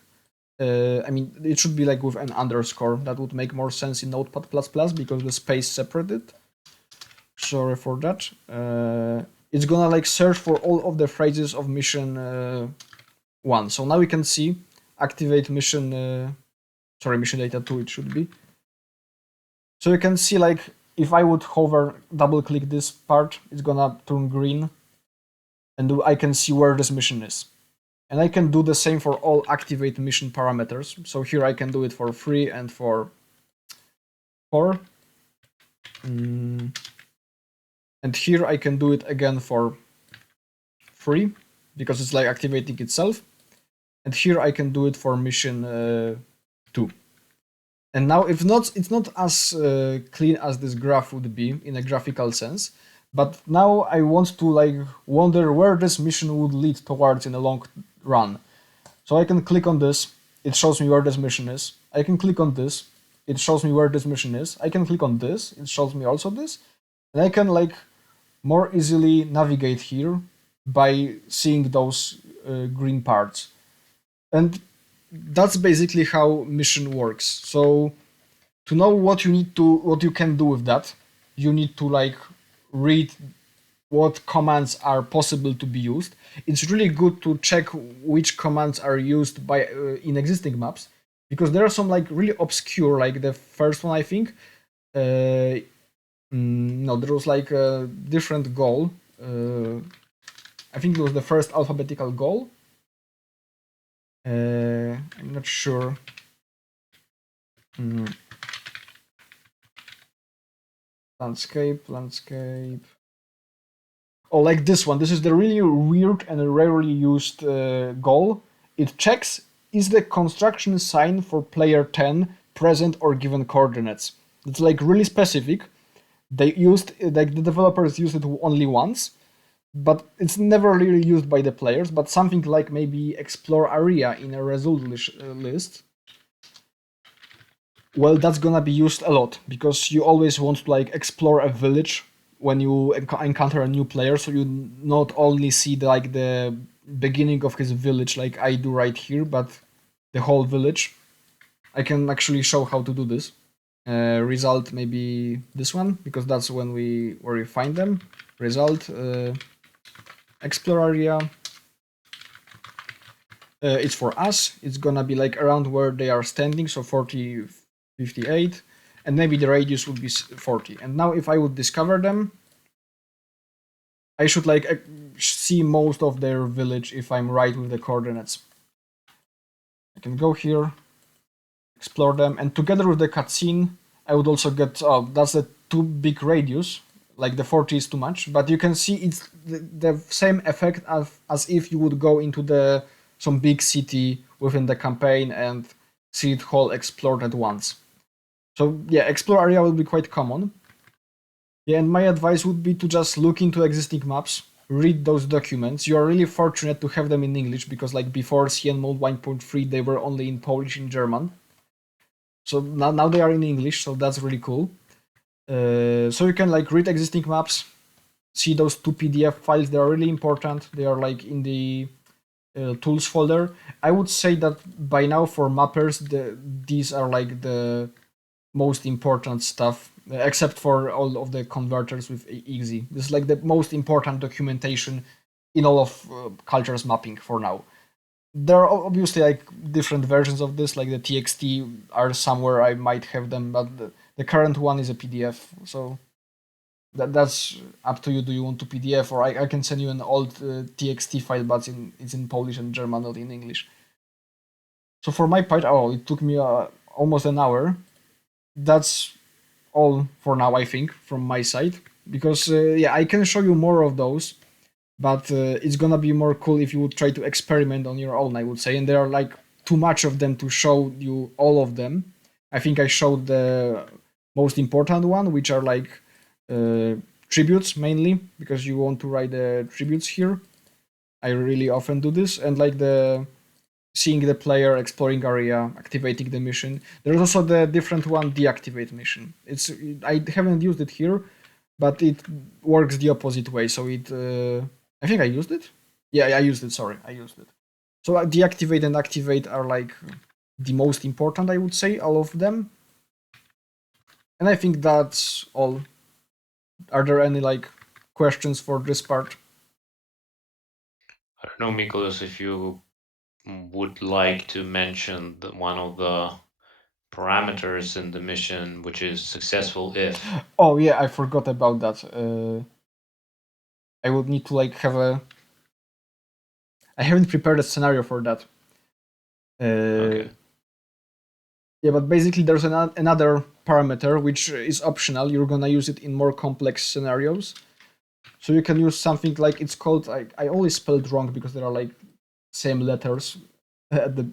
I mean, it should be like with an underscore. That would make more sense in Notepad++ because the space separated. Sorry for that. It's gonna like search for all of the phrases of mission 1. So now we can see activate mission, mission data 2 it should be. So you can see like if I would hover, double click this part, it's gonna turn green, and I can see where this mission is. And I can do the same for all activate mission parameters. So here I can do it for 3 and for 4. And here I can do it again for 3 because it's like activating itself. And here I can do it for mission 2. And now it's not as clean as this graph would be in a graphical sense, but now I want to like wonder where this mission would lead towards in the long run. So I can click on this, it shows me where this mission is. I can click on this, it shows me where this mission is. I can click on this, it shows me also this. And I can like more easily navigate here by seeing those green parts. And that's basically how mission works. So to know what you can do with that, you need to like read what commands are possible to be used. It's really good to check which commands are used by in existing maps, because there are some like really obscure, like the first one I think. No, there was like a different goal. I think it was the first alphabetical goal. I'm not sure. Landscape. Oh, like this one. This is the really weird and rarely used goal. It checks, is the construction sign for player 10 present or given coordinates. It's like really specific. They used, like the developers used it only once, but it's never really used by the players. But something like maybe explore area in a result list, well, that's gonna be used a lot, because you always want to like explore a village when you encounter a new player, so you not only see the beginning of his village like I do right here, but the whole village. I can actually show how to do this. Result, maybe this one, because that's where we find them. Result, explore area. It's for us. It's gonna be like around where they are standing, so 40, 58, and maybe the radius would be 40. And now if I would discover them, I should like see most of their village if I'm right with the coordinates. I can go here, explore them, and together with the cutscene, I would also get, oh, that's a too big radius, like the 40 is too much, but you can see it's the same effect as if you would go into some big city within the campaign and see it whole explored at once. So yeah, explore area will be quite common. Yeah, and my advice would be to just look into existing maps, read those documents. You are really fortunate to have them in English because like before CN Mode 1.3 they were only in Polish and German. So now they are in English, so that's really cool. So you can like read existing maps, see those two PDF files. They are really important. They are like in the tools folder. I would say that by now for mappers, these are like the most important stuff, except for all of the converters with exe. This is like the most important documentation in all of cultures mapping for now. There are obviously like different versions of this, like the TXT are somewhere I might have them, but the current one is a PDF. So that's up to you. Do you want to PDF or I can send you an old TXT file, but it's in Polish and German, not in English. So for my part, oh, it took me almost an hour. That's all for now, I think, from my side. Because yeah, I can show you more of those, but it's gonna be more cool if you would try to experiment on your own, I would say. And there are like too much of them to show you all of them. I think I showed the most important one, which are like uh, tributes mainly, because you want to write the tributes here. I really often do this, and like the seeing the player, exploring area, activating the mission. There's also the different one, deactivate mission. I haven't used it here, but it works the opposite way. So I think I used it. Yeah, I used it. Sorry, I used it. So deactivate and activate are like the most important, I would say, all of them. And I think that's all. Are there any like questions for this part? I don't know, Nicholas, if you would like to mention one of the parameters in the mission, which is successful if. Oh yeah, I forgot about that. I would need to like have a. I haven't prepared a scenario for that. Uh, Okay. yeah, but basically there's another parameter which is optional. You're gonna use it in more complex scenarios. So you can use something like it's called. I always spell it wrong because there are like same letters. The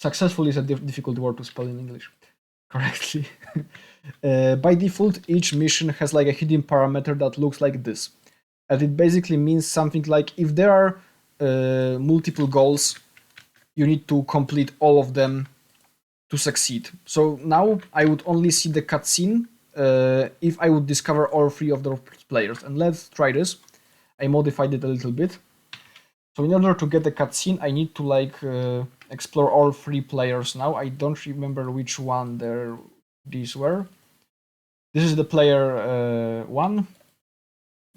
successful is a difficult word to spell in English correctly. By default, each mission has like a hidden parameter that looks like this, and it basically means something like if there are multiple goals, you need to complete all of them to succeed. So now I would only see the cutscene if I would discover all three of those players. And let's try this. I modified it a little bit. So in order to get the cutscene, I need to like explore all three players now. I don't remember which one these were. This is the player 1,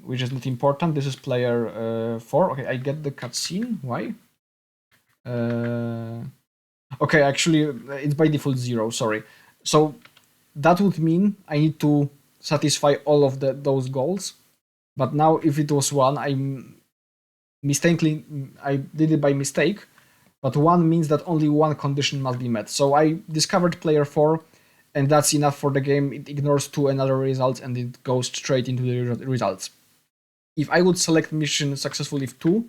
which is not important. This is player 4. Okay, I get the cutscene. Why? Uh, okay, actually, it's by default 0. Sorry. So that would mean I need to satisfy all of those goals. But now, if it was 1, I did it by mistake. But 1 means that only one condition must be met. So I discovered player 4, and that's enough for the game. It ignores 2 and other results, and it goes straight into the results. If I would select mission successful if 2,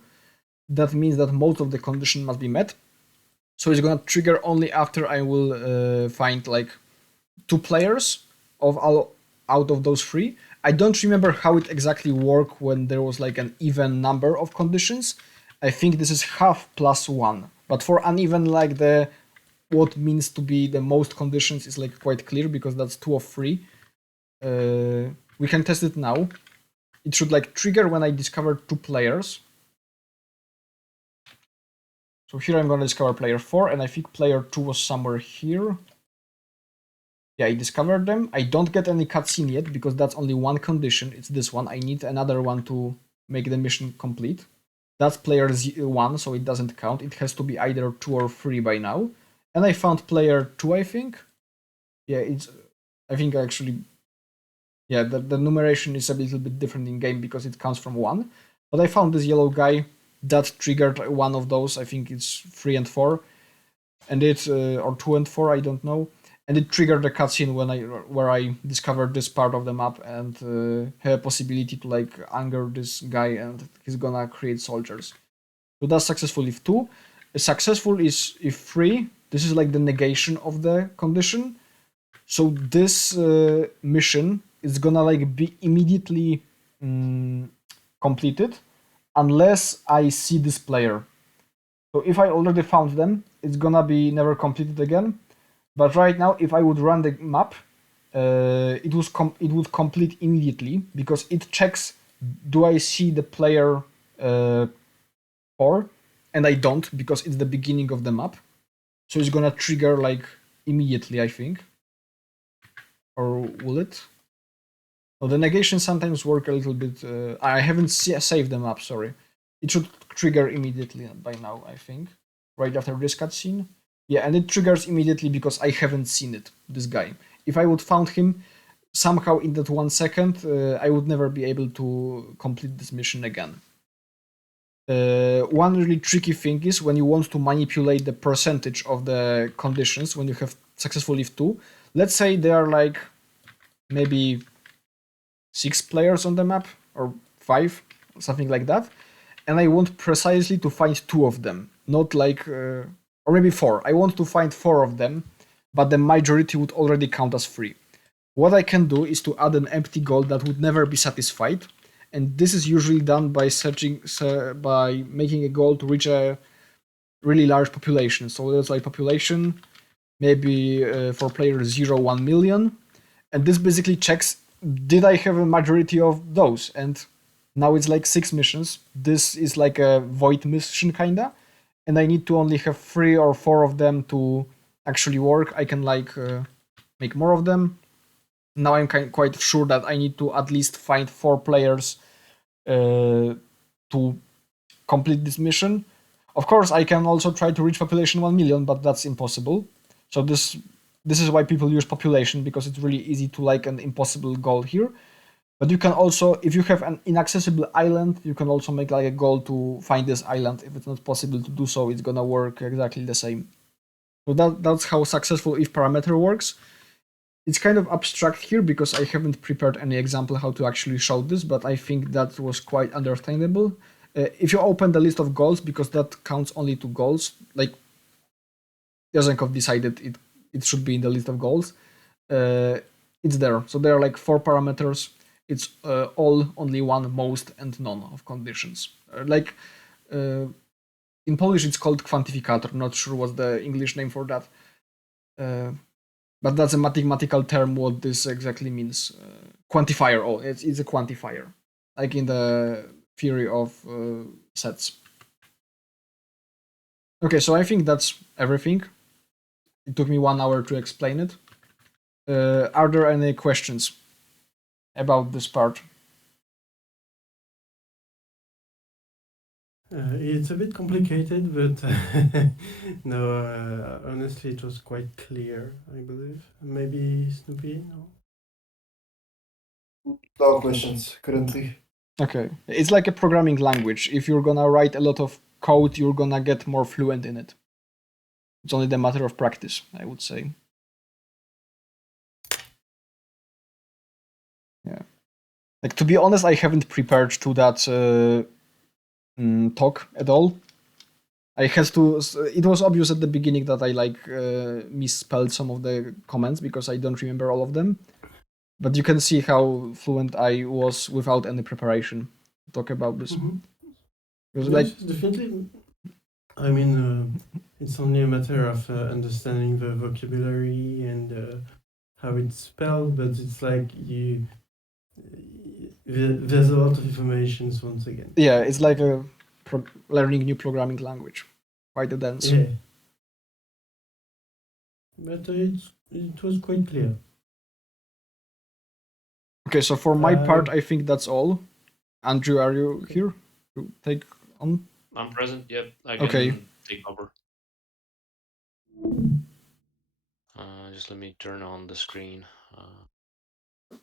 that means that most of the condition must be met. So it's gonna trigger only after I will find like 2 players of all out of those 3. I don't remember how it exactly worked when there was like an even number of conditions. I think this is half plus 1. But for uneven, like the what means to be the most conditions is like quite clear because that's 2 of 3. We can test it now. It should like trigger when I discover 2 players. So here I'm gonna discover player 4, and I think player 2 was somewhere here. Yeah, I discovered them. I don't get any cutscene yet because that's only one condition. It's this one. I need another one to make the mission complete. That's player 1, so it doesn't count. It has to be either 2 or 3 by now. And I found player 2, I think. Yeah, I think actually. Yeah, the numeration is a little bit different in game because it comes from 1. But I found this yellow guy that triggered one of those. I think it's 3 and 4. And it, or 2 and 4, I don't know. And it triggered the cutscene where I discovered this part of the map and have a possibility to like anger this guy, and he's gonna create soldiers. So that's successful if 2. Successful is if 3. This is like the negation of the condition. So this mission is gonna like be immediately mm, completed unless I see this player. So if I already found them, it's gonna be never completed again. But right now, if I would run the map, it would complete immediately because it checks, do I see the player uh, or, and I don't because it's the beginning of the map. So it's gonna trigger like immediately, I think, or will it? No, the negations sometimes work a little bit. I haven't saved them up. Sorry, it should trigger immediately by now. I think right after this cutscene. Yeah, and it triggers immediately because I haven't seen it. This guy. If I would found him somehow in that 1 second, I would never be able to complete this mission again. One really tricky thing is when you want to manipulate the percentage of the conditions when you have successful if two. Let's say they are like maybe 6 players on the map or five, something like that, and I want precisely to find two of them, not like or maybe four. I want to find four of them, but the majority would already count as three. What I can do is to add an empty goal that would never be satisfied, and this is usually done by searching by making a goal to reach a really large population. So there's like population, maybe for player 0, 1 million, and this basically checks did I have a majority of those, and now it's like 6 missions. This is like a void mission kinda, and I need to only have 3 or 4 of them to actually work. I can like make more of them. Now I'm quite sure that I need to at least find 4 players to complete this mission. Of course, I can also try to reach population 1 million, but that's impossible. So this is why people use population because it's really easy to like an impossible goal here. But you can also, if you have an inaccessible island, you can also make like a goal to find this island. If it's not possible to do so, it's gonna work exactly the same. So that's how successful if parameter works. It's kind of abstract here because I haven't prepared any example how to actually show this, but I think that was quite understandable. If you open the list of goals, because that counts only to goals, like Yazenkov decided it should be in the list of goals, uh, it's there. So there are like 4 parameters. It's all, only one, most, and none of conditions. Like uh, in Polish, it's called quantifikator. Not sure what's the English name for that. Uh, but that's a mathematical term what this exactly means. Quantifier. Oh, it's a quantifier, like in the theory of sets. Okay, so I think that's everything. It took me 1 hour to explain it. Are there any questions about this part? It's a bit complicated, but no, honestly, it was quite clear, I believe. Maybe Snoopy? No? No questions currently. Okay, it's like a programming language. If you're gonna write a lot of code, you're gonna get more fluent in it. It's only the matter of practice, I would say. Yeah. Like to be honest, I haven't prepared to that talk at all. I had to. It was obvious at the beginning that I like misspelled some of the comments because I don't remember all of them. But you can see how fluent I was without any preparation to talk about this. Mm-hmm. Because like, Yes, definitely. I mean, it's only a matter of understanding the vocabulary and how it's spelled, but it's like there's a lot of information once again. yeah, it's like a learning new programming language. Quite a dense. Yeah, but it was quite clear. Okay, so for my Uh, part, I think that's all. Andrew, are you okay. here to take on? I'm present. Yep, I Okay. can take over. Just let me turn on the screen. Uh,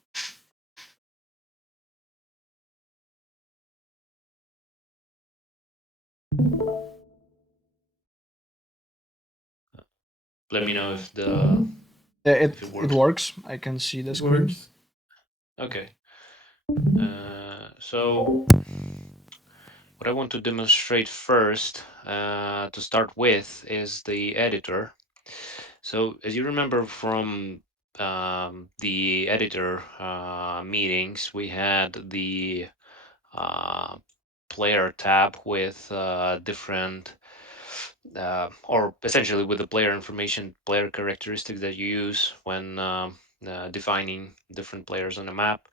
Let me know Yeah, if it it works. works. I can see the It screen. works. Okay. So what I want to demonstrate first, to start with, is the editor. So as you remember from the editor meetings, we had the uh, player tab with different, or essentially with the player information, player characteristics that you use when defining different players on a map.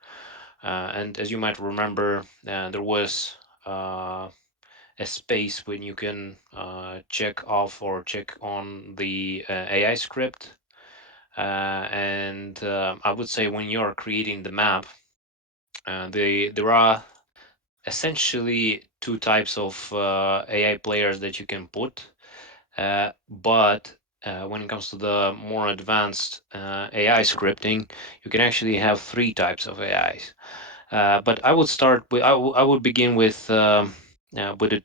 And as you might remember, there was a space when you can check off or check on the AI script. And I would say when you're creating the map, there are essentially two types of AI players that you can put. But when it comes to the more advanced AI scripting, you can actually have three types of AIs. But I would start with I would begin with the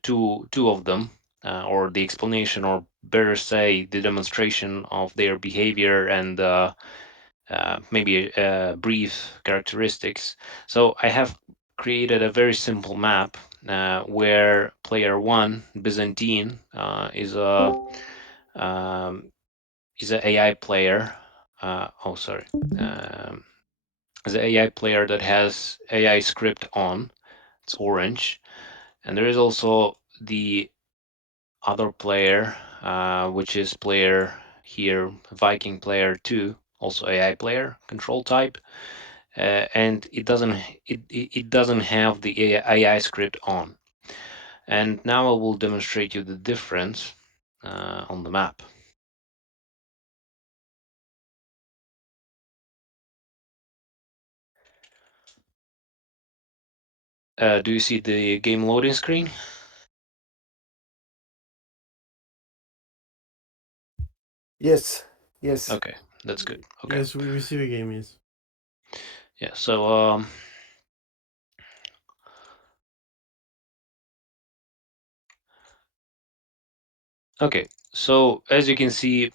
two of them, or the explanation, or better say, the demonstration of their behavior and maybe brief characteristics. So I have created a very simple map where player one, Byzantine, um, is an AI player. Oh, sorry. Um, is an AI player that has AI script on. It's orange, and there is also the other player, which is player here, Viking player two, also AI player, control type, and it doesn't have the AI script on. And now I will demonstrate you the difference on the map. Do you see the game loading screen? Yes, yes. Okay, that's good. Okay, Yes, we see the game. Yes. yeah. So okay, so as you can see,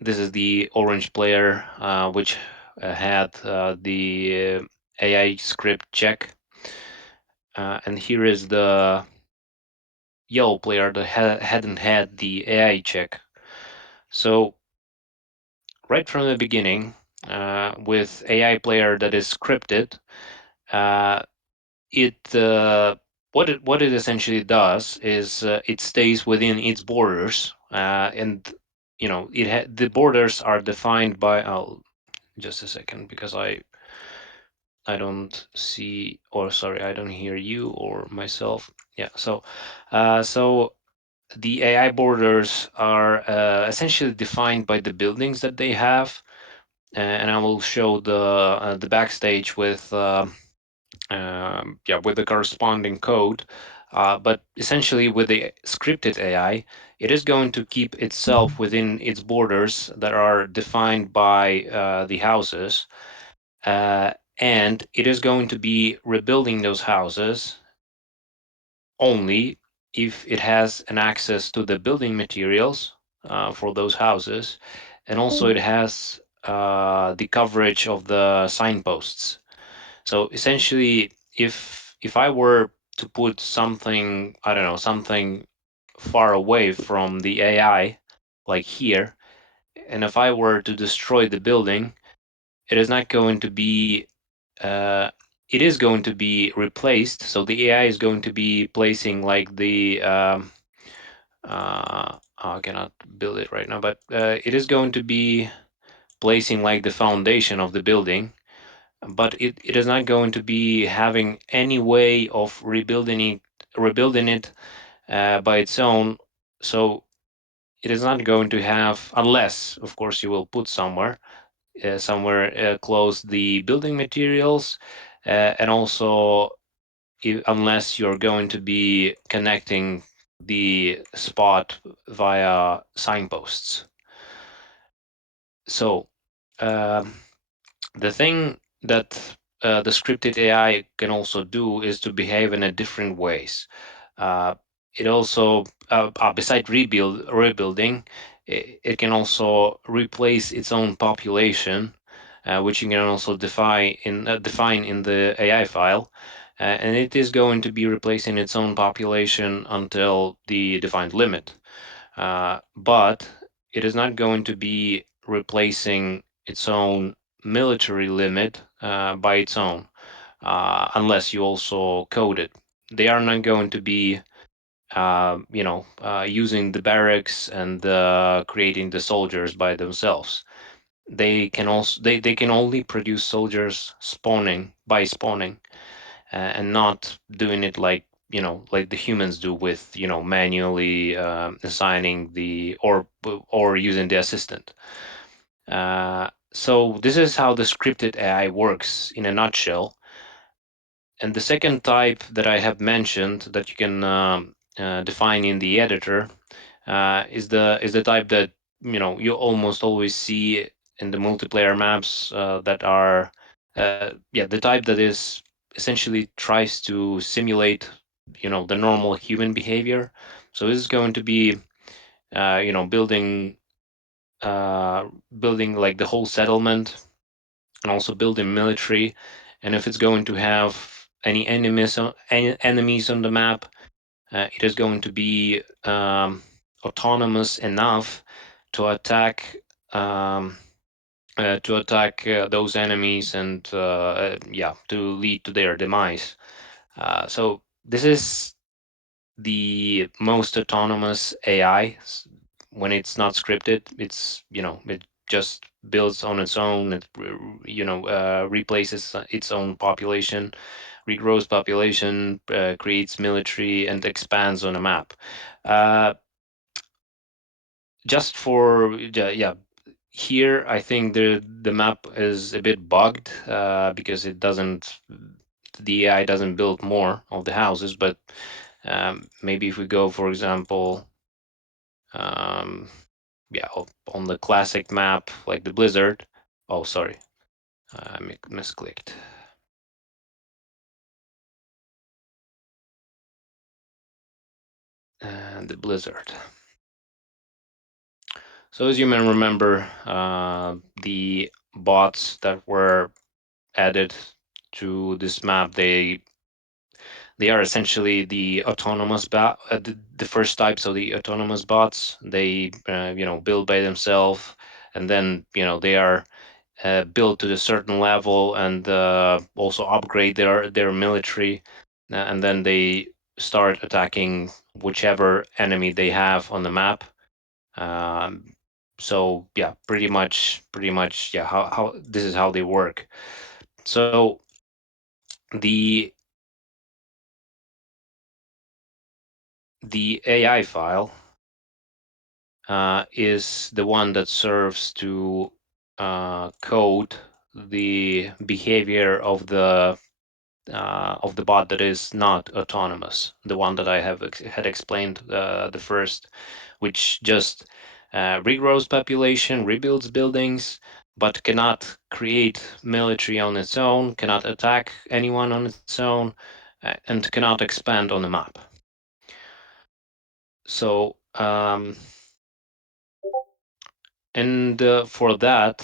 this is the orange player, which had the AI script check, and here is the yellow player that hadn't had the AI check. So right from the beginning, with AI player that is scripted, uh, it what it essentially does is it stays within its borders, and the borders are defined by. Oh, just a second, because I don't see, or sorry, I don't hear you or myself. Yeah, so the AI borders are essentially defined by the buildings that they have, and I will show the backstage with yeah, with the corresponding code. But essentially, with the scripted AI, it is going to keep itself within its borders that are defined by the houses, uh, and it is going to be rebuilding those houses only if it has an access to the building materials for those houses, and also it has the coverage of the signposts. So essentially, if I were to put something, I don't know, something far away from the AI, like here, and if I were to destroy the building, it is not going to be uh, it is going to be replaced. So the AI is going to be placing like the I cannot build it right now, but it is going to be placing like the foundation of the building, but it is not going to be having any way of rebuilding it by its own. So it is not going to have, unless of course you will put somewhere close the building materials, and also unless you're going to be connecting the spot via signposts. So um, the thing that the scripted AI can also do is to behave in a different ways. Uh, it also, beside rebuilding, it can also replace its own population, which you can also define in the AI file, and it is going to be replacing its own population until the defined limit. But it is not going to be replacing its own military limit by its own, unless you also code it. They are not going to be using the barracks and creating the soldiers by themselves. They can only produce soldiers spawning, and not doing it like like the humans do with manually assigning the or using the assistant. So this is how the scripted AI works in a nutshell. And the second type that I have mentioned that you can define in the editor is the type that you almost always see in the multiplayer maps that are the type that is essentially tries to simulate the normal human behavior. So this is going to be building like the whole settlement, and also building military. And if it's going to have any enemies on the map, it is going to be autonomous enough to attack um, those enemies, and to lead to their demise. So this is the most autonomous AI. When it's not scripted, it just builds on its own. It replaces its own population, regrows population, creates military, and expands on a map. Uh, just for yeah, here I think the map is a bit bugged because it doesn't the AI doesn't build more of the houses, but maybe if we go, for example, um, on the classic map like the Blizzard. Oh, sorry, I misclicked. And the Blizzard. So as you may remember, the bots that were added to this map, they are essentially the autonomous the first type. So the autonomous bots, they build by themselves, and then they are built to a certain level, and also upgrade their military, and then they start attacking whichever enemy they have on the map. Um, so yeah, pretty much yeah. How this is how they work. So the the AI file is the one that serves to code the behavior of the bot that is not autonomous, the one that I had explained, the first, which just regrows population, rebuilds buildings, but cannot create military on its own, cannot attack anyone on its own, and cannot expand on the map. So and for that,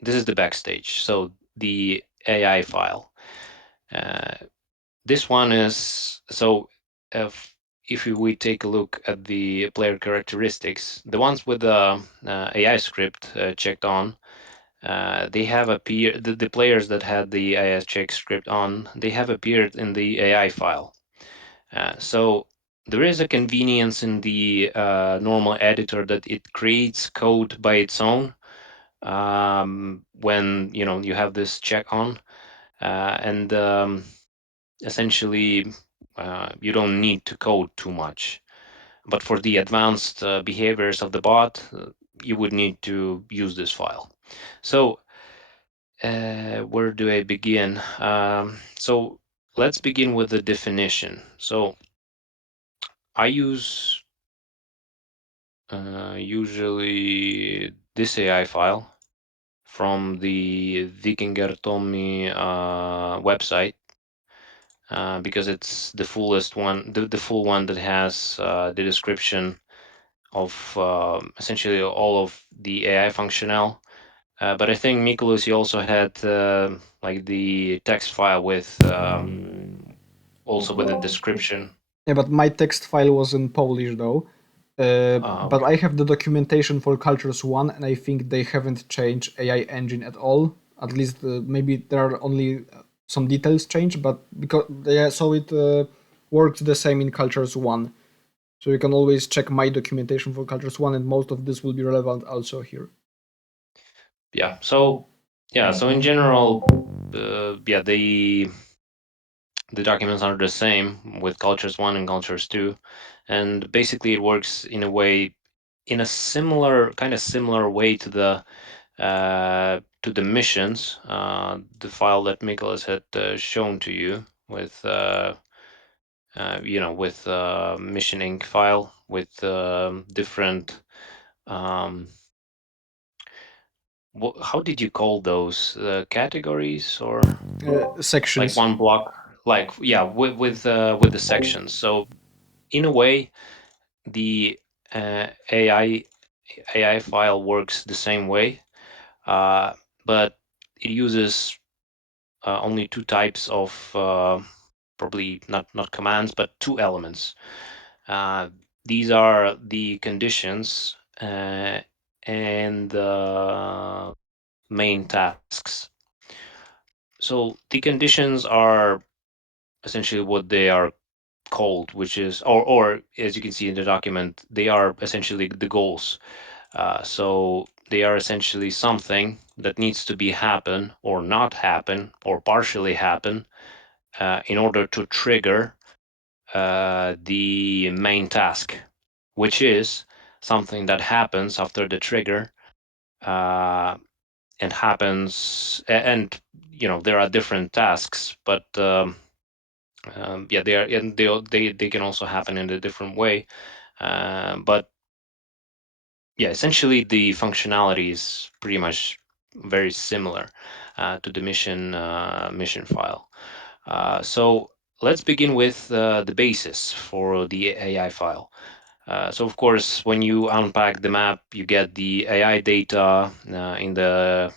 this is the backstage. So the AI file. Uh, this one is so if we take a look at the player characteristics, the ones with the AI script checked on, they have appeared. The players that had the AI check script on, they have appeared in the AI file. So there is a convenience in the normal editor that it creates code by its own when you have this check on, and essentially you don't need to code too much. But for the advanced behaviors of the bot, you would need to use this file. So where do I begin? So let's begin with the definition. So I use usually this AI file from the Vikinger Tommy website, because it's the fullest one, the full one that has the description of essentially all of the AI functional. But I think Mikulus, you also had like the text file with also with a description. Yeah, but my text file was in Polish though. But Okay. I have the documentation for Cultures 1, and I think they haven't changed AI engine at all. At least maybe there are only some details changed, but because yeah, so it works the same in Cultures 1. So you can always check my documentation for Cultures 1, and most of this will be relevant also here. Yeah. So in general, yeah, the documents are the same with Cultures 1 and Cultures 2, and basically it works in a way, in a similar kind of similar way to the missions, the file that Nicholas had shown to you with with Mission Inc. file with different. Um, how did you call those categories, or like Sections. one block? Like, yeah, with the sections. So in a way, the AI file works the same way, uh, but it uses only two types of probably not commands, but two elements. Uh, these are the conditions and the main tasks. So the conditions are essentially what they are called, which is, or as you can see in the document, they are essentially the goals. So they are essentially something that needs to be happen or not happen or partially happen in order to trigger the main task, which is something that happens after the trigger uh, and happens, and there are different tasks, but yeah, they are, and they can also happen in a different way. But yeah, essentially the functionality is pretty much very similar to the mission file. So let's begin with the basis for the AI file. So of course, when you unpack the map, you get the AI data in the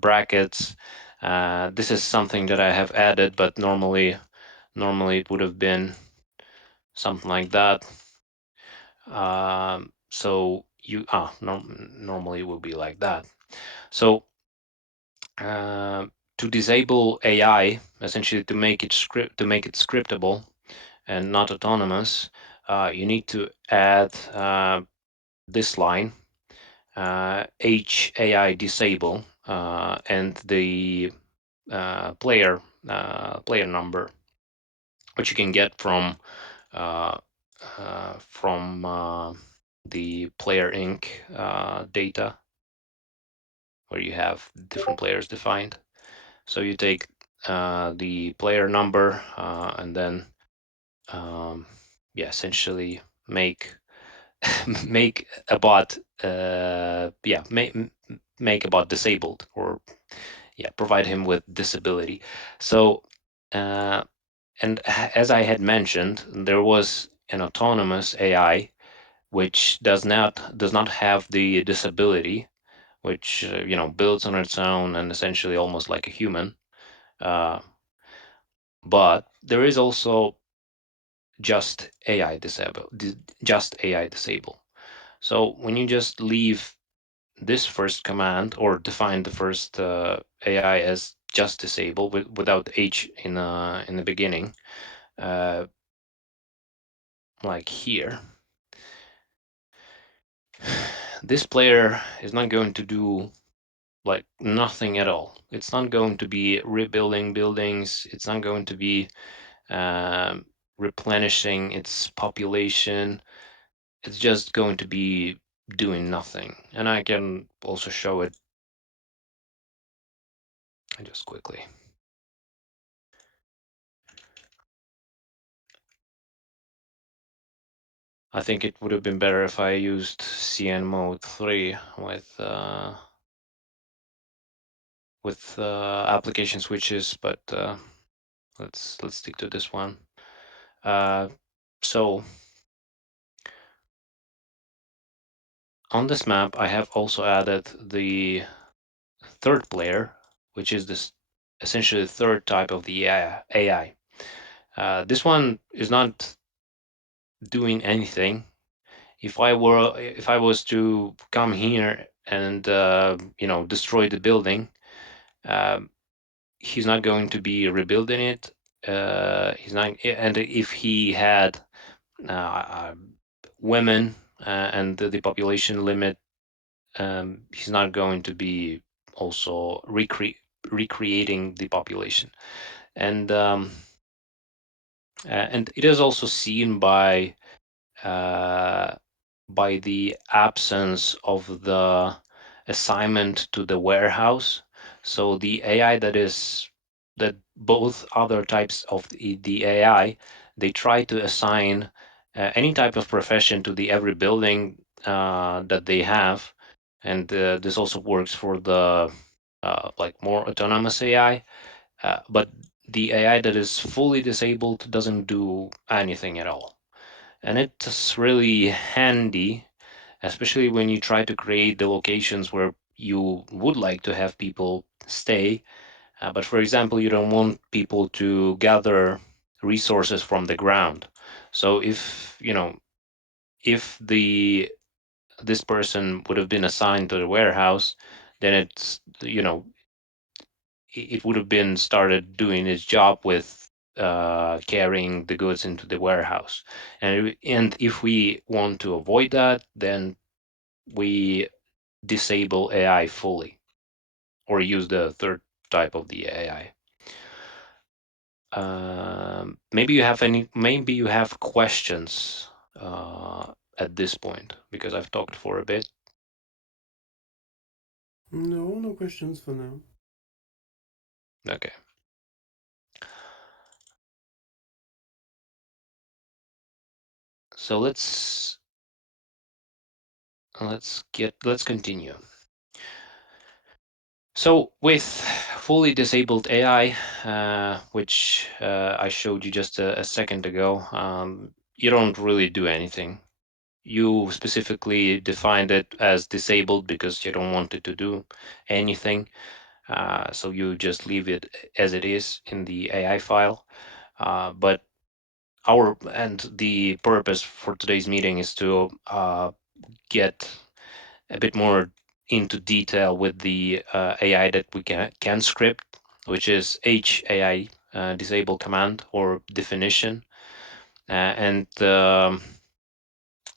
brackets. This is something that I have added, but normally it would have been something like that. So normally it would be like that. So to disable AI, essentially to make it scriptable and not autonomous, you need to add this line, HAI disable, and the player number, which you can get uh, from the player inc data, where you have different players defined. So you take the player number and then yeah, essentially make make a bot yeah make a bot disabled, or yeah, provide him with disability. So uh, and as I had mentioned, there was an autonomous AI which does not have the disability, which builds on its own and essentially almost like a human. uh, but there is also just AI disable, just AI disable. So when you just leave this first command, or define the first AI as just disable without H in the beginning, uh, like here, this player is not going to do like nothing at all. It's not going to be rebuilding buildings. It's not going to be um, replenishing its population. It's just going to be doing nothing. And I can also show it just quickly. I think it would have been better if I used CN mode 3 with application switches, but let's stick to this one. Uh, so on this map, I have also added the third player, which is this essentially the third type of the AI. This one is not doing anything. if I was to come here and destroy the building, um, he's not going to be rebuilding it. He's not, and if he had uh, women and the population limit, he's not going to be also recreating the population. And it is also seen uh, by the absence of the assignment to the warehouse. So the AI that both other types of the AI, they try to assign any type of profession to the every building that they have. And this also works for the like more autonomous AI. But the AI that is fully disabled doesn't do anything at all. And it's really handy, especially when you try to create the locations where you would like to have people stay. But for example, you don't want people to gather resources from the ground. So if this person would have been assigned to the warehouse, then it would have been started doing its job with carrying the goods into the warehouse. And if we want to avoid that, then we disable AI fully or use the third type of the AI. Maybe you have questions at this point because I've talked for a bit. No, no questions for now. Okay. So let's continue. So with fully disabled AI, which I showed you just a second ago, you don't really do anything. You specifically defined it as disabled because you don't want it to do anything. So you just leave it as it is in the AI file. But the purpose for today's meeting is to get a bit more into detail with the AI that we can script, which is HAI disable command or definition. And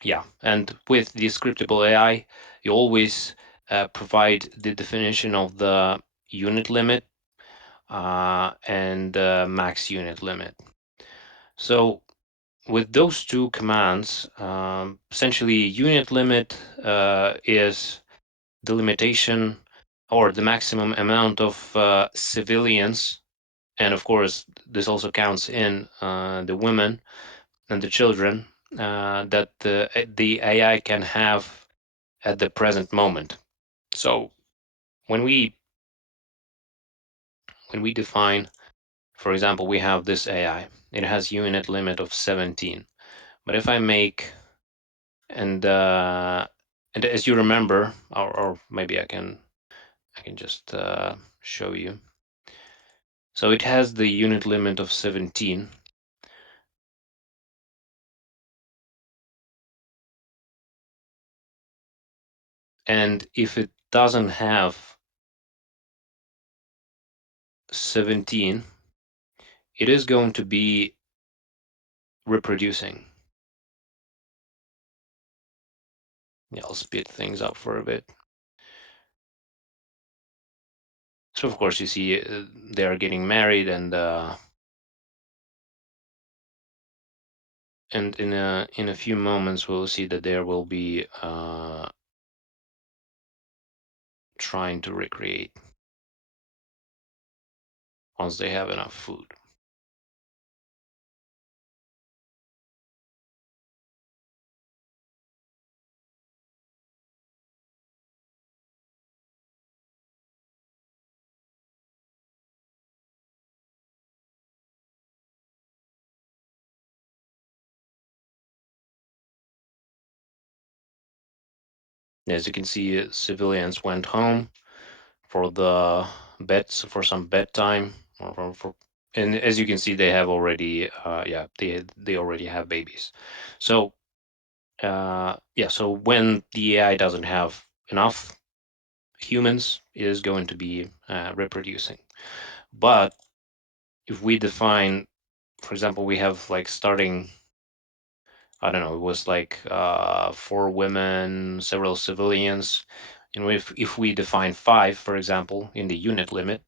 yeah, and with the scriptable AI, you always provide the definition of the unit limit and max unit limit. So with those two commands, essentially unit limit is the limitation or the maximum amount of civilians, and of course this also counts in the women and the children that the AI can have at the present moment. So when we define, for example, we have this AI, it has unit limit of 17. But if I make and as you remember, or maybe I can just show you. So it has the unit limit of 17. And if it doesn't have 17, it is going to be reproducing. Yeah, I'll speed things up for a bit. So of course you see they are getting married, and in a few moments we'll see that there will be trying to recreate once they have enough food. As you can see, civilians went home for the beds for some bedtime, and as you can see, they have already, yeah, they already have babies. So yeah, so when the AI doesn't have enough humans, it is going to be reproducing. But if we define, for example, we have like starting, I don't know, it was like 4 women, several civilians. And if we define 5, for example, in the unit limit,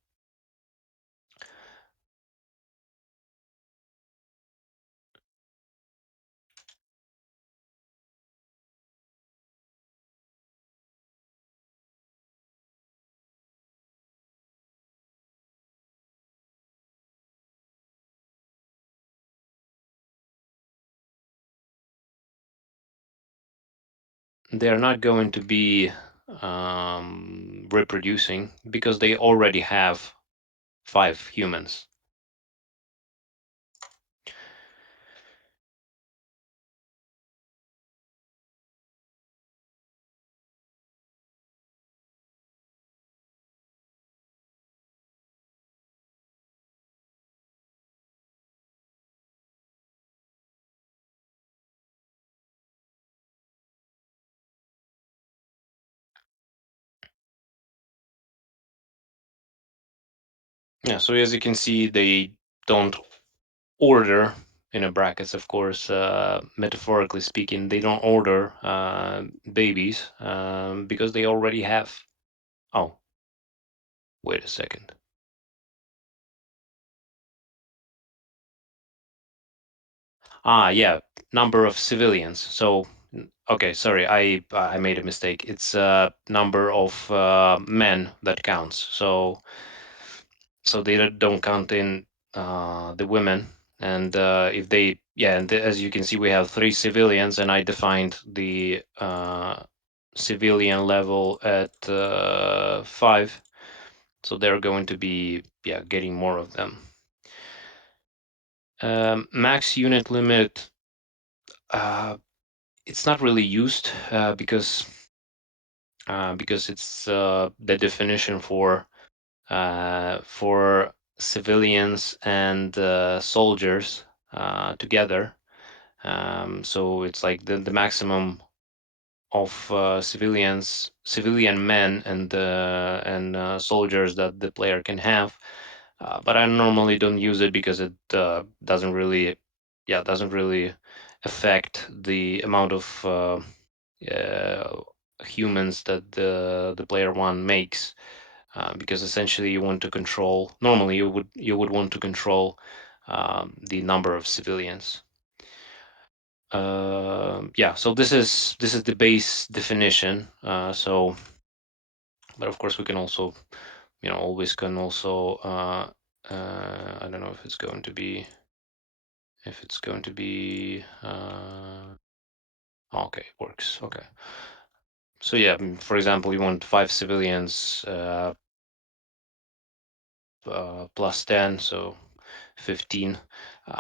they're not going to be reproducing because they already have 5 humans. Yeah, so as you can see, they don't order in a brackets, of course, metaphorically speaking, they don't order babies because they already have. Oh, wait a second. Yeah, number of civilians. So, okay, sorry, I made a mistake. It's number of men that counts. So they don't count in the women. And if they, yeah, and as you can see, we have 3 civilians, and I defined the civilian level at 5. So they're going to be, yeah, getting more of them. Max unit limit. It's not really used because it's the definition for civilians and soldiers together. So it's like the maximum of civilian men and soldiers that the player can have. But I normally don't use it because it doesn't really affect the amount of uh, humans that the player one makes, because essentially you want to control. Normally, you would want to control the number of civilians. Yeah, so this is the base definition. But of course, we can also, always can also. I don't know if it's going to be okay, it works. Okay. So yeah, for example, you want 5 civilians plus 10, so 15,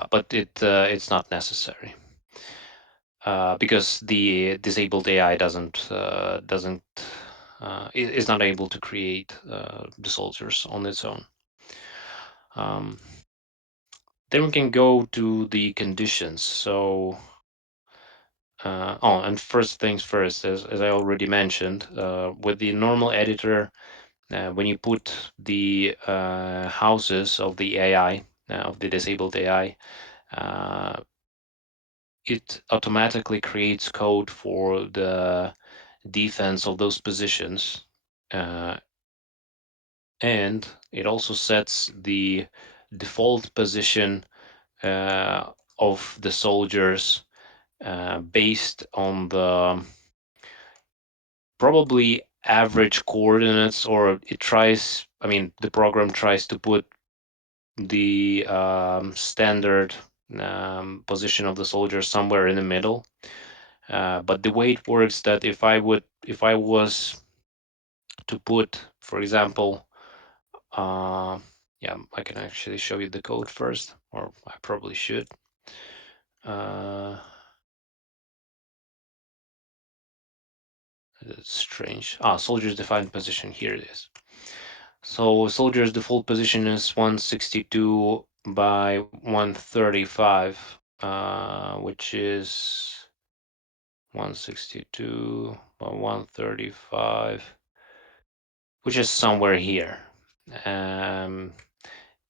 but it's not necessary because the disabled AI is not able to create the soldiers on its own. Then we can go to the conditions. So and first things first, as I already mentioned, with the normal editor, when you put the houses of the AI, of the disabled AI, it automatically creates code for the defense of those positions. Uh, and it also sets the default position of the soldiers based on the probably average coordinates, or the program tries to put the standard position of the soldier somewhere in the middle. But the way it works, that if I was to put, for example, yeah, I can actually show you the code first, or I probably should. That's strange. Soldier's defined position. Here it is. So soldier's default position is 162 by 135, which is 162 by 135, which is somewhere here. Um,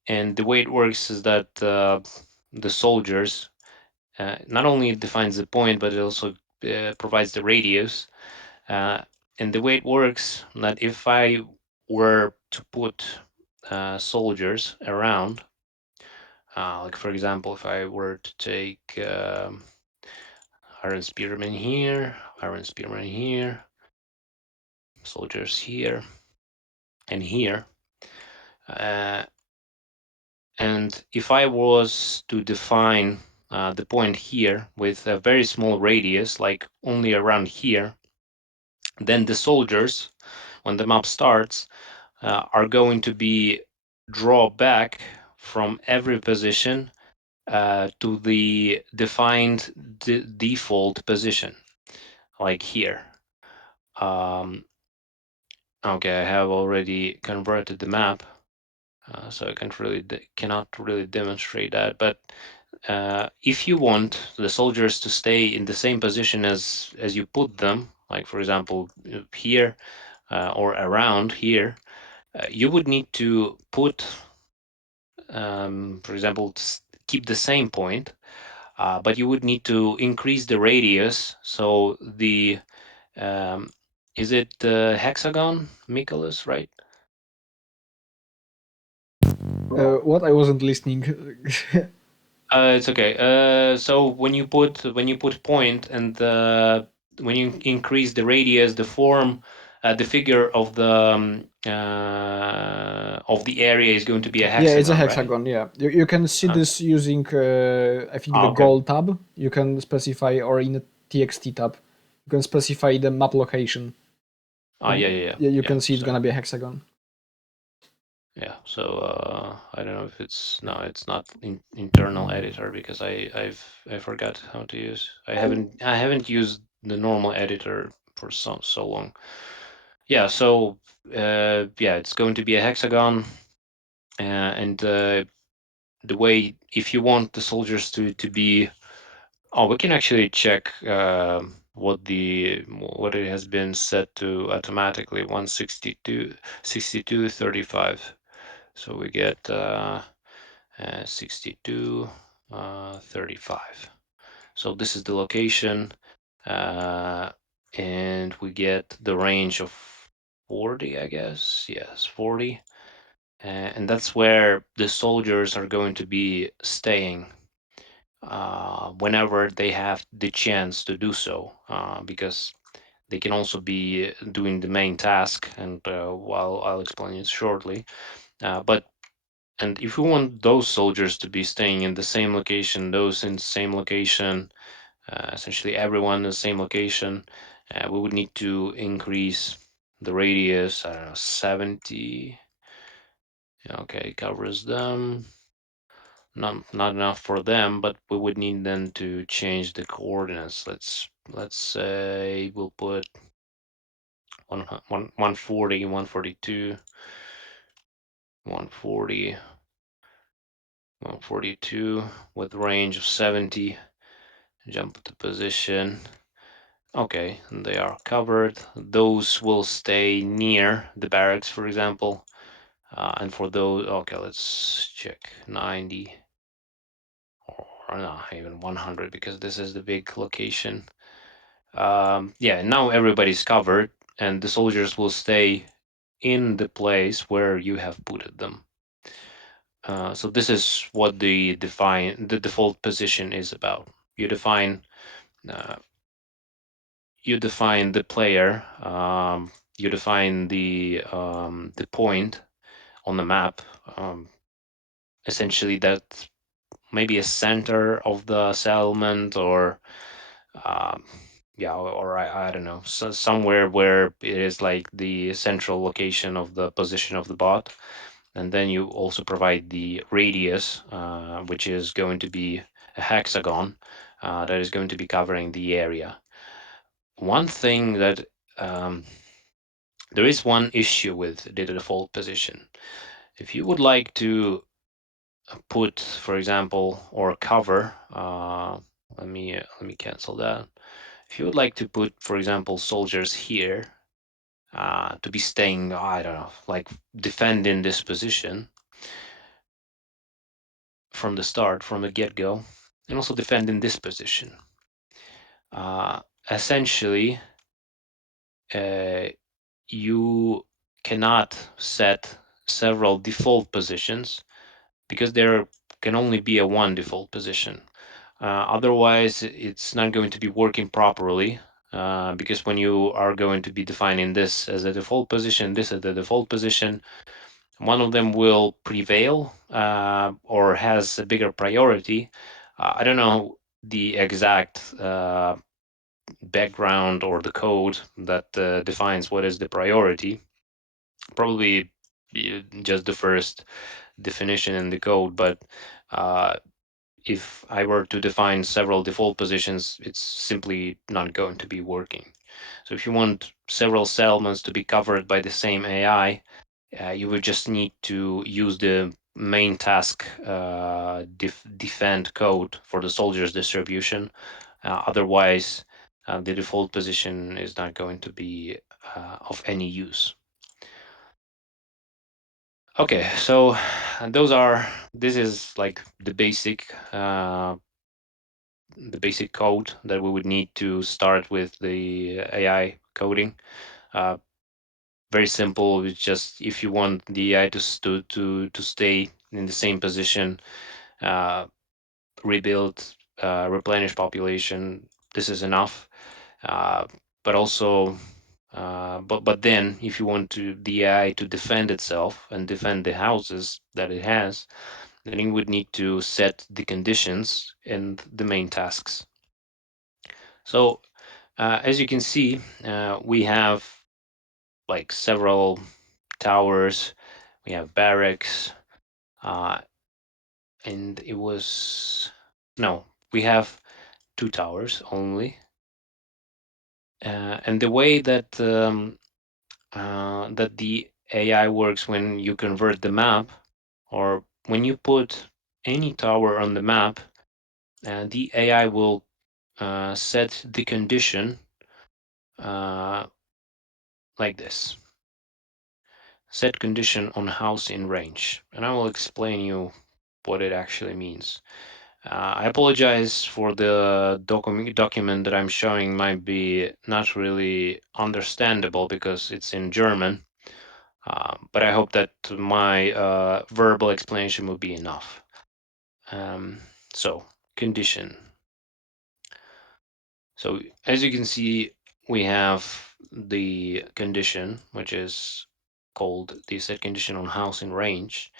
and the way it works is that the soldiers not only defines the point, but it also provides the radius. Uh, and the way it works, that if I were to put soldiers around, like for example, if I were to take Iron Spearman here, Iron Spearman here, soldiers here, and here, uh, and if I was to define the point here with a very small radius, like only around here, then the soldiers, when the map starts, are going to be draw back from every position to the defined default position, like here. Um, okay, I have already converted the map, so I cannot really demonstrate that. But if you want the soldiers to stay in the same position as you put them, like for example here or around here, you would need to put, for example, keep the same point, but you would need to increase the radius. So the is it hexagon, Nicholas, right? What? I wasn't listening. It's okay. So when you put point and when you increase the radius, the form, the figure of the area is going to be a Yeah, it's a hexagon, right? hexagon. Yeah, you can see Okay. this using I think the Okay. goal tab. You can specify, or in a txt tab, you can specify the map location. And Yeah, yeah, yeah, yeah, you yeah. can see it's So gonna be a hexagon. yeah. So I don't know if it's no, it's not internal editor because I forgot how to use. I haven't used the normal editor for so long. Yeah. So yeah, it's going to be a hexagon, and the way if you want the soldiers to be, oh, we can actually check what it has been set to automatically 162 62 35. So we get 62 35. So this is the location, uh, and we get the range of 40, I guess. Yes, 40. And that's where the soldiers are going to be staying whenever they have the chance to do so, because they can also be doing the main task, and well, I'll explain it shortly. But and if we want those soldiers to be staying in the same location, those in the same location, essentially everyone in the same location, we would need to increase the radius, I don't know, 70. Okay, covers them. Not enough for them, but we would need them to change the coordinates. Let's say we'll put 140, 142, 140, 142 with range of 70. Jump to position. Okay, and they are covered. Those will stay near the barracks, for example. And for those, okay, let's check 90 or not even 100 because this is the big location. Yeah, now everybody's covered, and the soldiers will stay in the place where you have put them. So this is what the default position is about. You define uh, you define the player, you define the point on the map. Essentially, that maybe a center of the settlement, or um, yeah, or I don't know, so somewhere where it is like the central location of the position of the bot. And then you also provide the radius, which is going to be a hexagon that is going to be covering the area. One thing that there is one issue with the default position. If you would like to put, for example, or cover, let me cancel that. If you would like to put, for example, soldiers here to be staying, I don't know, like defending this position from the start, from the get-go, and also defending this position. Uh, Essentially, uh, you cannot set several default positions because there can only be a one default position. Otherwise, it's not going to be working properly because when you are going to be defining this as a default position, this as the default position, one of them will prevail or has a bigger priority. I don't know the exact background or the code that defines what is the priority. Probably just the first definition in the code, but uh, if I were to define several default positions, it's simply not going to be working. So if you want several settlements to be covered by the same AI, you would just need to use the main task defend code for the soldiers distribution. Otherwise, the default position is not going to be of any use. Okay, so this is like the basic code that we would need to start with the AI coding. Uh, Very simple. It's just if you want the AI to stay in the same position, uh, rebuild, replenish population, this is enough. Uh, but also, but then if you want the AI to defend itself and defend the houses that it has, then you would need to set the conditions and the main tasks. So as you can see, we have like several towers, we have barracks, uh, and it was no, we have two towers only. And the way that the AI works when you convert the map, or when you put any tower on the map, the AI will set the condition uh, like this. Set condition on house in range. And I will explain you what it actually means. I apologize for the document that I'm showing might be not really understandable because it's in German, but I hope that my verbal explanation will be enough. Um, so, condition. So, as you can see, we have the condition, which is called the set condition on house in range.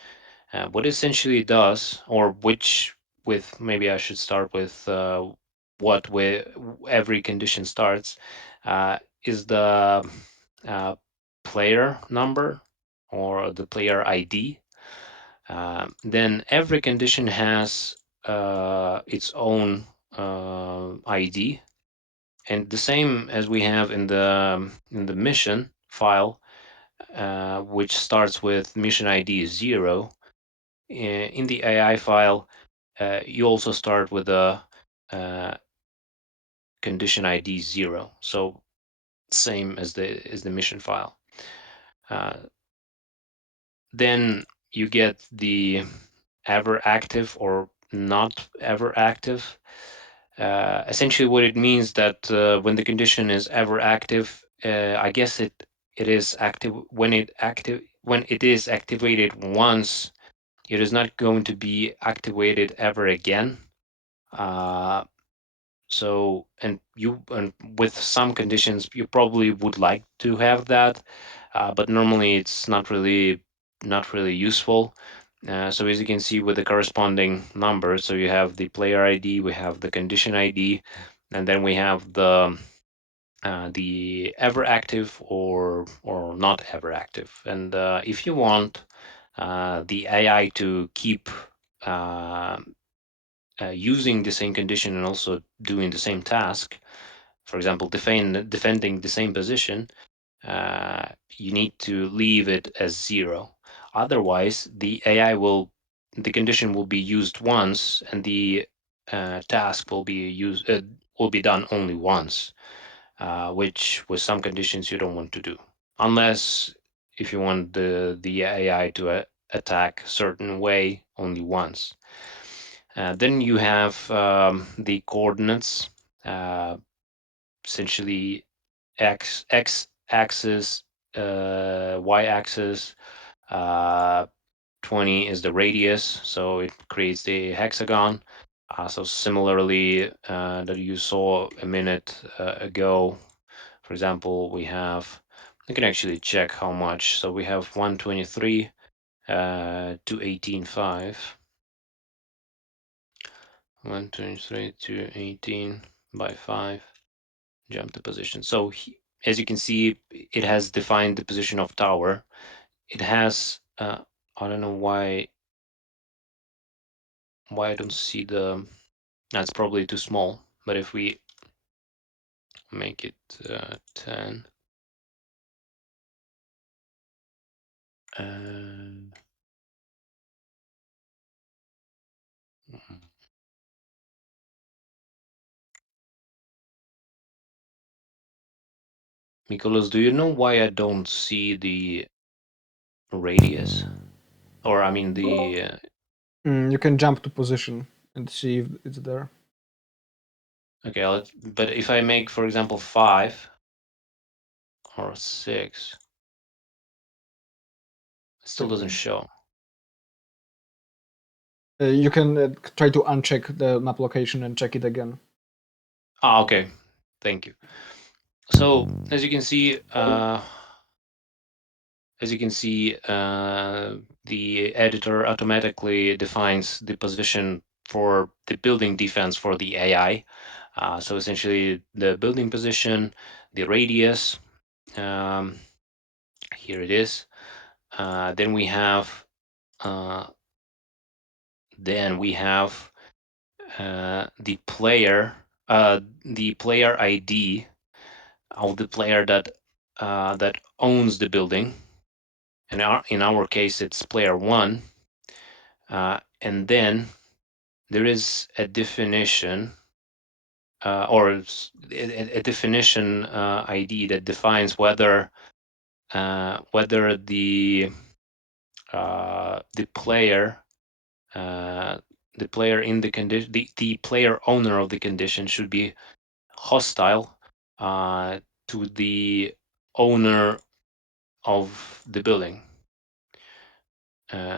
What it essentially does, or which with maybe I should start with what with every condition starts, is the uh, player number or the player ID. Then every condition has its own ID, and the same as we have in the mission file, which starts with mission ID 0. In the AI file, you also start with a uh, condition ID 0. So same as the mission file. Uh, then you get the ever active or not ever active. Essentially, what it means that when the condition is ever active, I guess it is active when it is activated once. It is not going to be activated ever again. Uh, and with some conditions, you probably would like to have that, but normally it's not really useful. So as you can see with the corresponding numbers, so you have the player ID, we have the condition ID, and then we have the ever active or not ever active. And if you want the AI to keep uh, using the same condition and also doing the same task, for example, defending the same position, you need to leave it as 0. Otherwise, the condition will be used once and the task will be used, will be done only once, which with some conditions you don't want to do, unless if you want the AI to attack certain way only once. Then you have the coordinates, uh, essentially x axis, y axis. Uh, 20 is the radius, so it creates the hexagon. So similarly, that you saw a minute ago, for example, we have, I can actually check how much. So we have 123 to 18.5. 123 to 18 by 5, jump the position. So as you can see, it has defined the position of tower. It has, I don't know why I don't see the, that's probably too small, but if we make it 10, uh, Nicholas, do you know why I don't see the radius? Or I mean the, You can jump to position and see if it's there. okay, but if I make, for example, 5 or 6, it still doesn't show. You can try to uncheck the map location and check it again. Ah, okay, thank you. So as you can see, the editor automatically defines the position for the building defense for the AI. So essentially, the building position, the radius. Um, Here it is. Then we have uh, the player ID of the player that owns the building. And in our case, it's player one. And then there is a definition, or a definition ID that defines whether the player uh, the player in the condition, the player owner of the condition should be hostile to the owner of the building.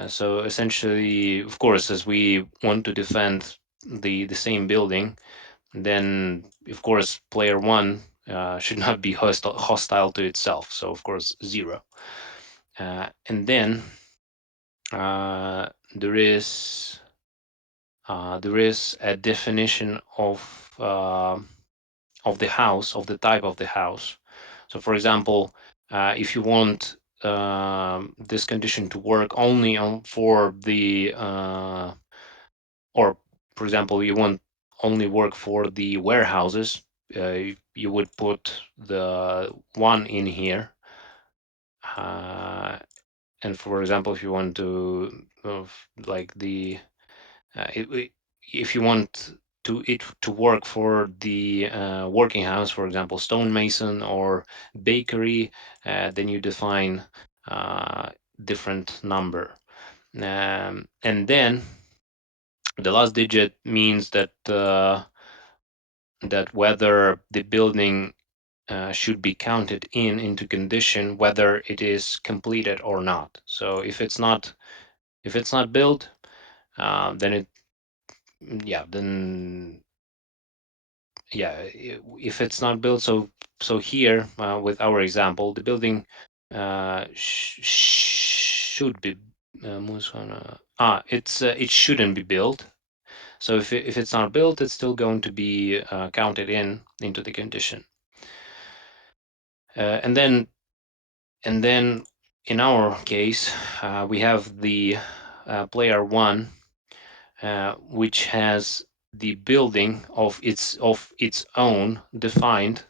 So essentially, of course, as we want to defend the same building, then of course player one should not be hostile to itself. So of course 0. And then uh, there is a definition of the house, of the type of the house. So for example, if you want this condition to work only on for the or for example, you want only work for the warehouses, you would put the 1 in here. uh, and for example, if you want to like the if you want it to work for the working house, for example, stonemason or bakery, then you define different number. And then the last digit means that whether the building should be counted into condition, whether it is completed or not. So if it's not built, then then yeah, if it's not built. So here, with our example, the building should be it shouldn't be built. So if it's not built, it's still going to be counted into the condition. And then in our case, we have the player one, which has the building of its own defined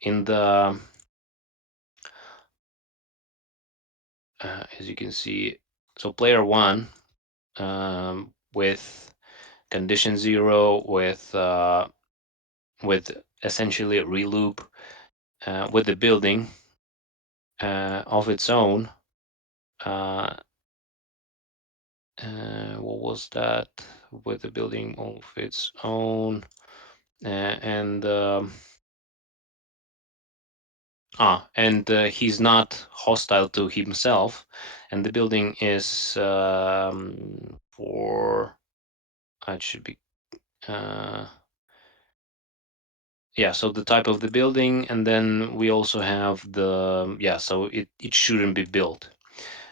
in the as you can see. So player one, with condition 0, with with essentially a reloop with the building of its own. Uh, what was that? With the building of its own, and he's not hostile to himself, and the building is for it should be uh, yeah, so the type of the building, and then we also have the so it shouldn't be built.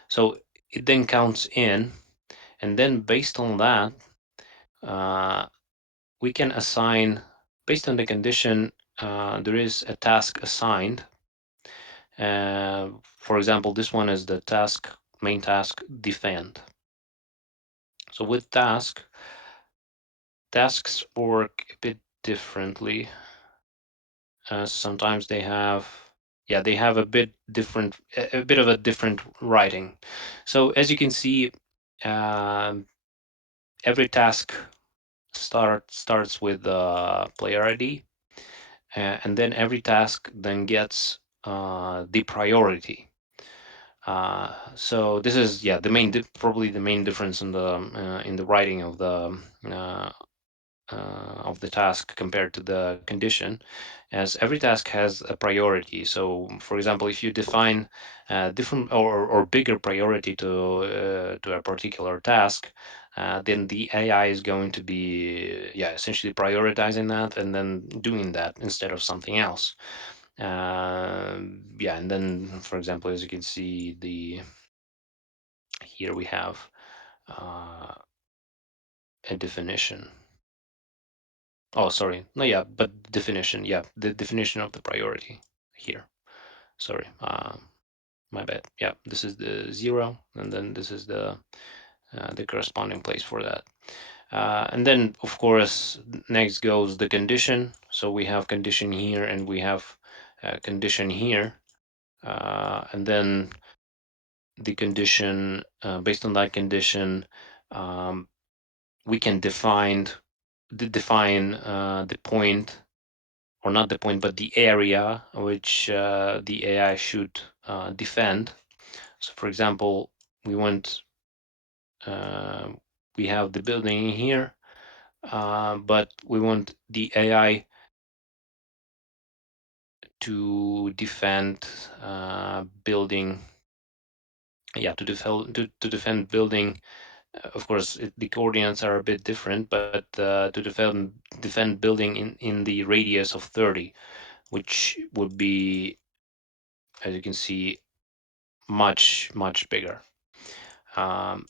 So it then counts in, and then based on that, uh, we can assign, based on the condition, there is a task assigned. For example, this one is the main task, defend. So with tasks work a bit differently. Sometimes they have a bit of a different writing. So as you can see, um, every task starts with the player ID, and then every task then gets the priority. So this is the main probably the main difference in the writing uh, of the task compared to the condition, as every task has a priority. So, for example, if you define different or bigger priority to a particular task, then the AI is going to be essentially prioritizing that and then doing that instead of something else. And then, for example, as you can see, the here we have uh, a definition. Oh, sorry. No, yeah, but definition. Yeah, the definition of the priority here. Sorry, my bad. Yeah, this is the 0, and then this is the corresponding place for that. And then, of course, next goes the condition. So we have condition here, and we have condition here. And then the condition, based on that condition, um, we can define the point, or not the point, but the area which the AI should defend. So, for example, we want uh, we have the building here, but we want the AI to defend building. Yeah, to defend building. Of course, the coordinates are a bit different, but to defend building in the radius of 30, which would be, as you can see, much bigger. Um,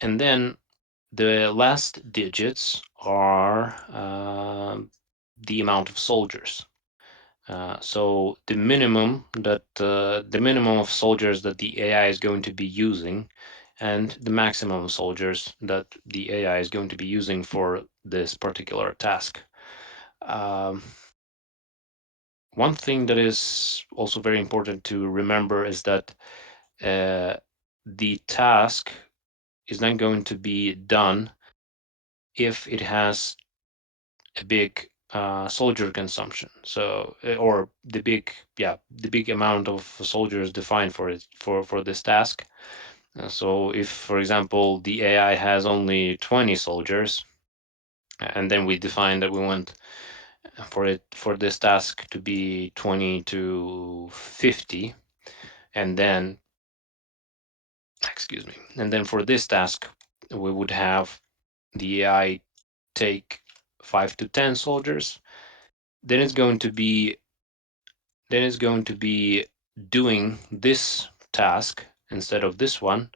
and then the last digits are the amount of soldiers. So the minimum of soldiers that the AI is going to be using, and the maximum of soldiers that the AI is going to be using for this particular task. Um, One thing that is also very important to remember is that uh, the task is not going to be done if it has a big soldier consumption. So, or the big amount of soldiers defined for it for this task. So, if, for example, the AI has only 20 soldiers, and then we define that we want for this task to be 20 to 50, and then excuse me, and then for this task we would have the AI take 5 to 10 soldiers, then it's going to be doing this task instead of this one,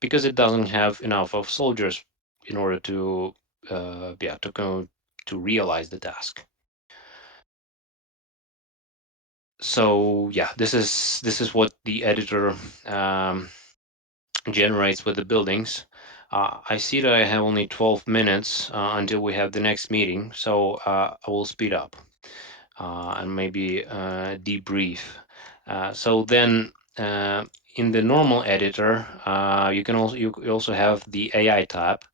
because it doesn't have enough of soldiers in order to to go to realize the task. So yeah, this is what the editor um, generates with the buildings. I see that I have only 12 minutes until we have the next meeting, so I will speed up and maybe debrief. So then, in the normal editor, you also have the AI tab.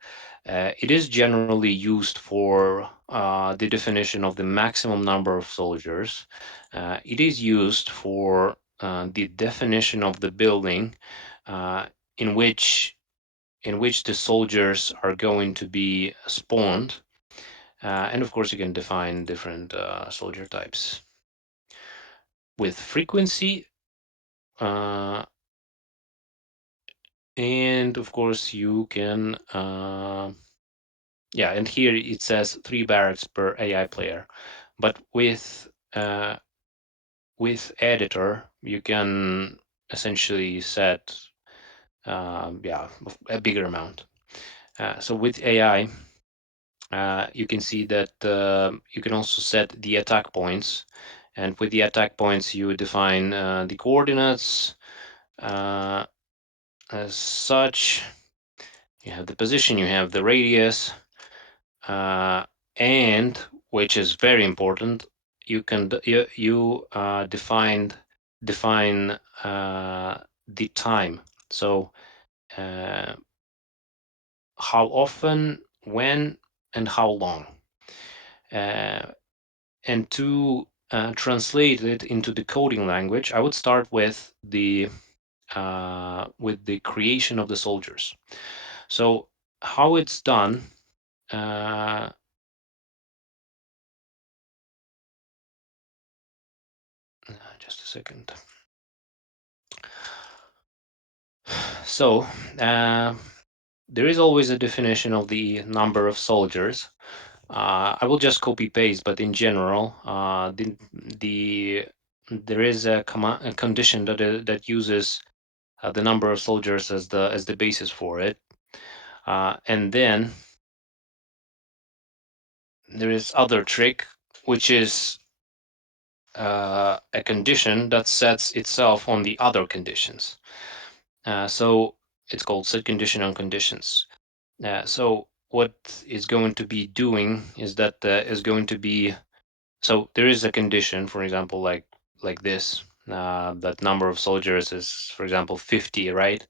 It is generally used for the definition of the maximum number of soldiers, it is used for the definition of the building uh, in which the soldiers are going to be spawned. And of course, you can define different soldier types with frequency. Uh, and of course, you can, yeah, and here it says 3 barracks per AI player. But with editor, you can essentially set, yeah, a bigger amount. So with AI, you can see that you can also set the attack points. And with the attack points, you define the coordinates uh, as such. You have the position, you have the radius, uh, and which is very important, you can define the time. So uh, how often, when, and how long. Uh, and to translate it into the coding language, I would start with the creation of the soldiers. So how it's done. Uh, just a second. So there is always a definition of the number of soldiers. I will just copy paste, but in general, the there is a condition that uses the number of soldiers as the basis for it, and then there is other trick, which is a condition that sets itself on the other conditions. So it's called set condition on conditions. So what is going to be doing is that is going to be, so there is a condition, for example, like this, that number of soldiers is, for example, 50, right?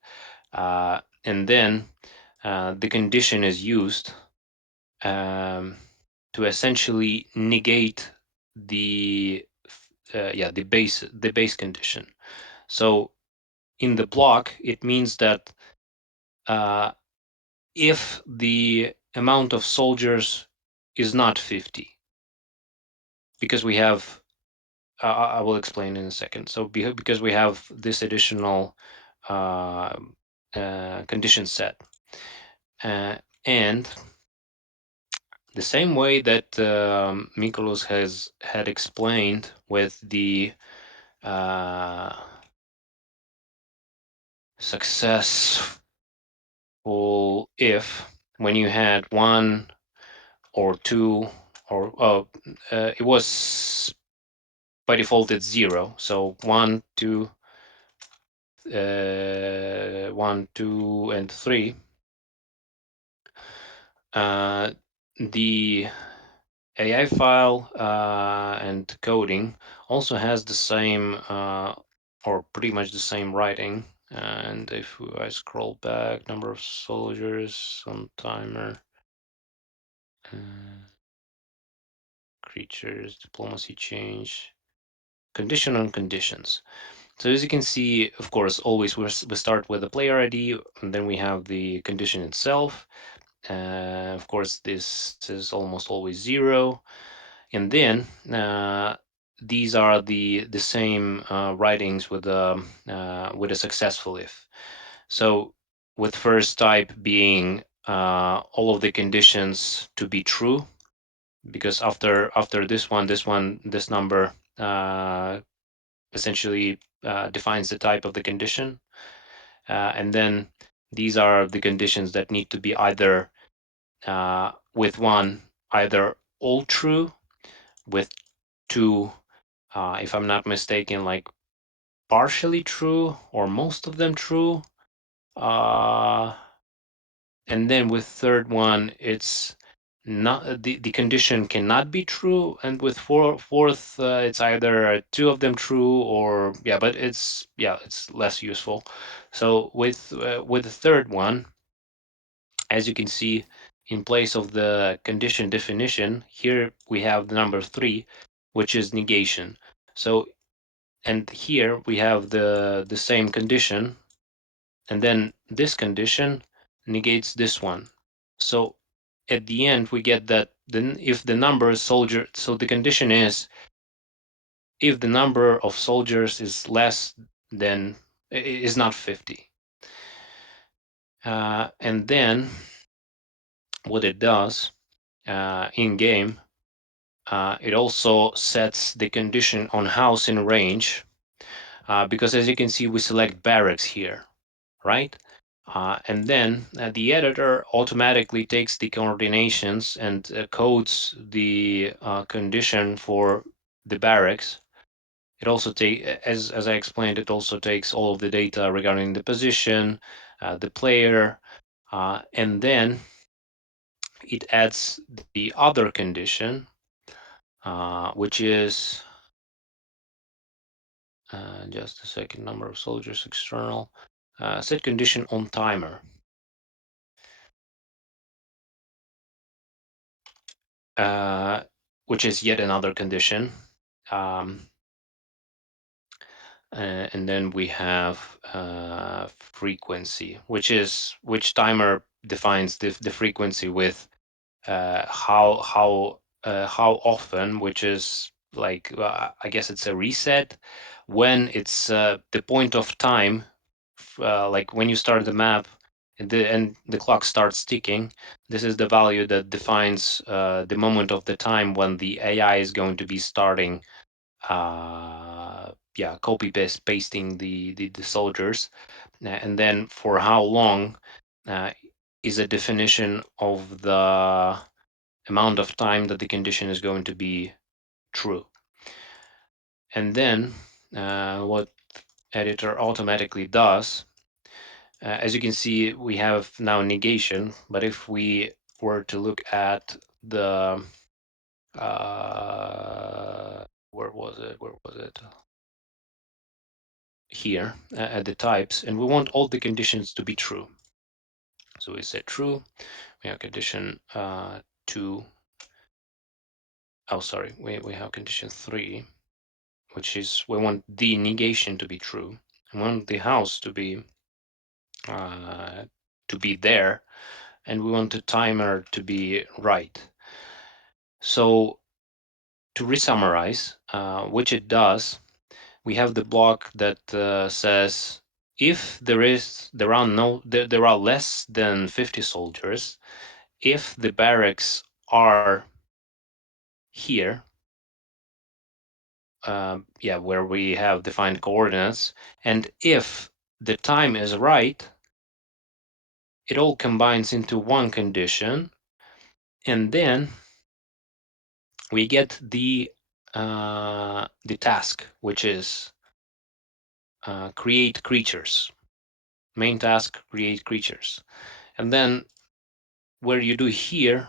And then the condition is used um, to essentially negate the yeah, the base condition. So in the block, it means that uh, if the amount of soldiers is not 50, because we have, I will explain in a second. So because we have this additional uh, condition set, uh, and the same way that Mikolos has had explained with the uh, successful if, when you had one or two, or it was by default it's 0. So 1, 2, 1, 2, and 3. The AI file and coding also has the same or pretty much the same writing. And if I scroll back, number of soldiers on timer, uh, creatures, diplomacy change, condition on conditions. So as you can see, of course, always we start with the player ID, and then we have the condition itself. Of course, this is almost always 0. And then these are the same writings with a successful if. So with first type being all of the conditions to be true, because after this number essentially defines the type of the condition, and then these are the conditions that need to be either with one, either all true, with two, if I'm not mistaken, like partially true or most of them true. Uh, and then with third one, it's not the condition cannot be true, and with fourth, it's either two of them true or yeah, but it's less useful. So with the third one, as you can see, in place of the condition definition, here we have the number 3, which is negation. So, and here we have the same condition, and then this condition negates this one. So at the end, we get that then if the number of soldiers, so the condition is if the number of soldiers is less than, is not 50. And then what it does in game, it also sets the condition on house in range, because as you can see, we select barracks here, right? And then the editor automatically takes the coordinations and codes the condition for the barracks. It also take, as I explained, it also takes all of the data regarding the position, the player, and then it adds the other condition, which is just a second, number of soldiers external, set condition on timer. Which is yet another condition. Um, and then we have frequency, which timer defines the frequency with how often, which is like I guess it's a reset when it's the point of time, like when you start the map and the clock starts ticking. This is the value that defines the moment of the time when the AI is going to be starting yeah, copy paste pasting the soldiers. And then for how long uh, is a definition of the amount of time that the condition is going to be true. And then what editor automatically does, as you can see, we have now negation, but if we were to look at the where was it? Where was it? Here at the types, and we want all the conditions to be true. So we say true. We have condition 2. Oh, sorry. We have condition 3, which is we want the negation to be true. We want the house uh, to be there, and we want the timer to be right. So to resummarize, which it does, we have the block that says if there are less than 50 soldiers, if the barracks are here, yeah, where we have defined coordinates, and if the time is right, it all combines into one condition, and then we get the task, which is create creatures. Main task, create creatures. And then where you do here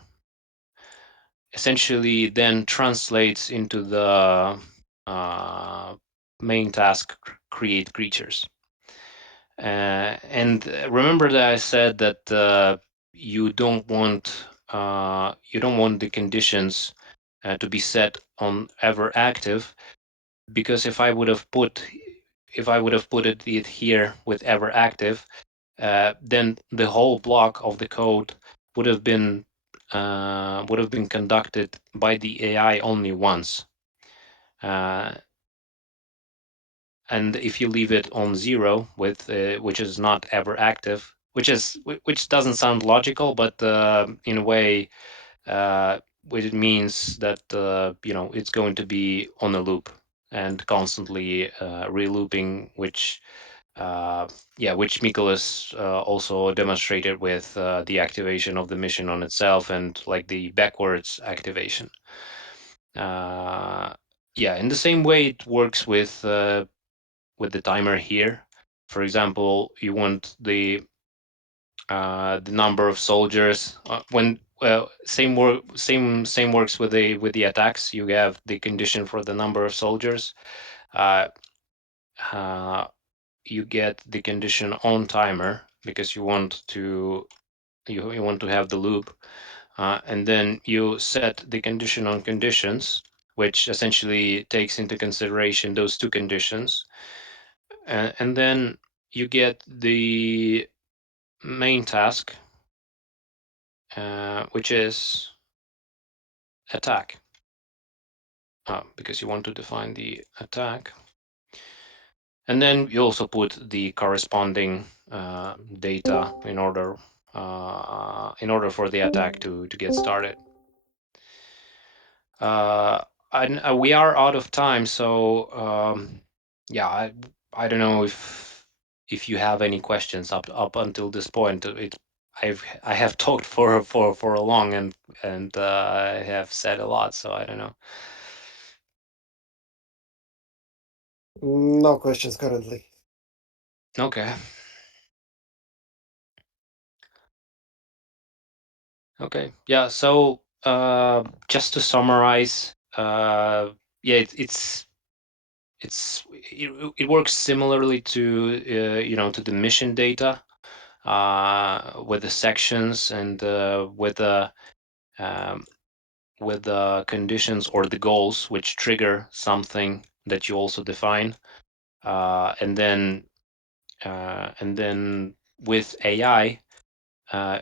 essentially then translates into the uh, main task, create creatures. And remember that I said that you don't want the conditions to be set on ever active, because if I would have put it here with ever active, then the whole block of the code would have been conducted by the AI only once. Uh, and if you leave it on 0 with which is not ever active, which doesn't sound logical, but in a way, which it means that it's going to be on a loop and constantly relooping, which which Mikolas also demonstrated with the activation of the mission on itself and like the backwards activation. Uh, yeah, in the same way it works with the timer here. For example, you want the number of soldiers when same works with the attacks. You have the condition for the number of soldiers. Uh, uh, you get the condition on timer because you want to you want to have the loop, and then you set the condition on conditions, which essentially takes into consideration those two conditions, and then you get the main task, which is attack, because you want to define the attack. And then you also put the corresponding data in order for the attack to get started. We are out of time, so yeah, I don't know if you have any questions up until this point. I have talked for a long, and I have said a lot, so I don't know. No questions currently. Okay. Okay. Yeah. So just to summarize, yeah, it works similarly to to the mission data, with the sections and um, with the conditions or the goals which trigger something that you also define, and then with AI. Uh,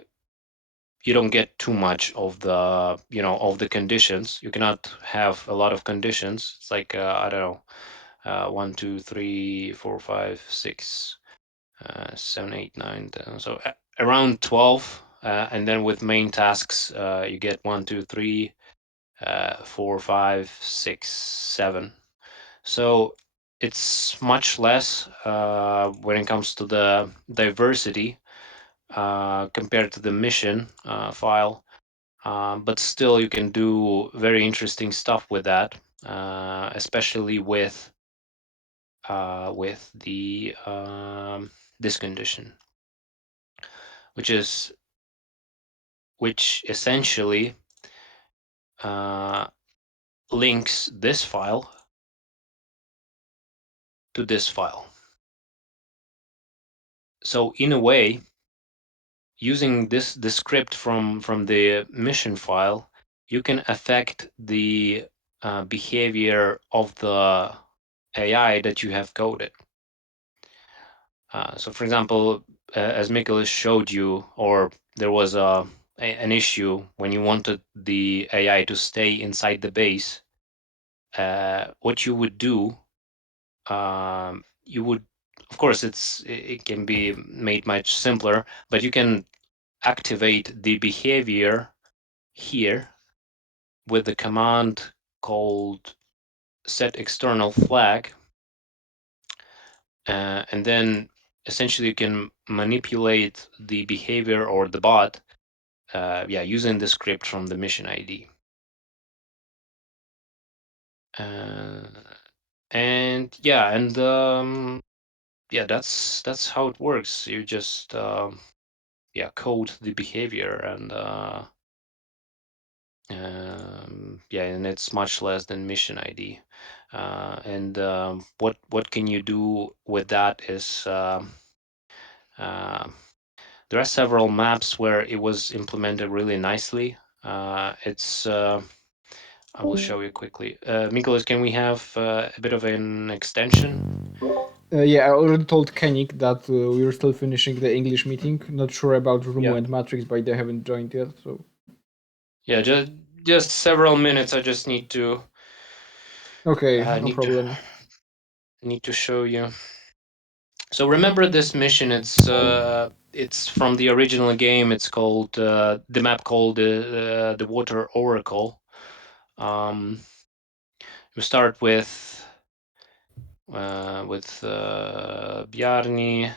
you don't get too much of the of the conditions. You cannot have a lot of conditions. It's like I don't know, 1 2 3 4 5 6 7 8 9 10, so around 12, and then with main tasks you get 1 2 3 4 5 6 7. So it's much less when it comes to the diversity compared to the mission file. But still, you can do very interesting stuff with that, especially with the this condition, which is which essentially uh, links this file to this file. So in a way, using the script from the mission file, you can affect the behavior of the AI that you have coded. So, for example, as Mikkel showed you, or there was an issue when you wanted the AI to stay inside the base. What you would do, you would, of course, it can be made much simpler, but you can activate the behavior here with the command called set external flag, and then essentially you can manipulate the behavior or the bot, using the script from the mission ID. Uh, and that's how it works. You just code the behavior, and and it's much less than mission ID. And what can you do with that is uh, there are several maps where it was implemented really nicely. It's I will show you quickly. Mikolas, can we have a bit of an extension? Yeah, I already told Kenik that we were still finishing the English meeting. Not sure about Rumo Yeah. and Matrix, but they haven't joined yet. So Yeah, just several minutes. I just need to okay, no need to problem. need to show you. So remember this mission. It's from the original game. It's called the map called the Water Oracle. We start with Bjarni,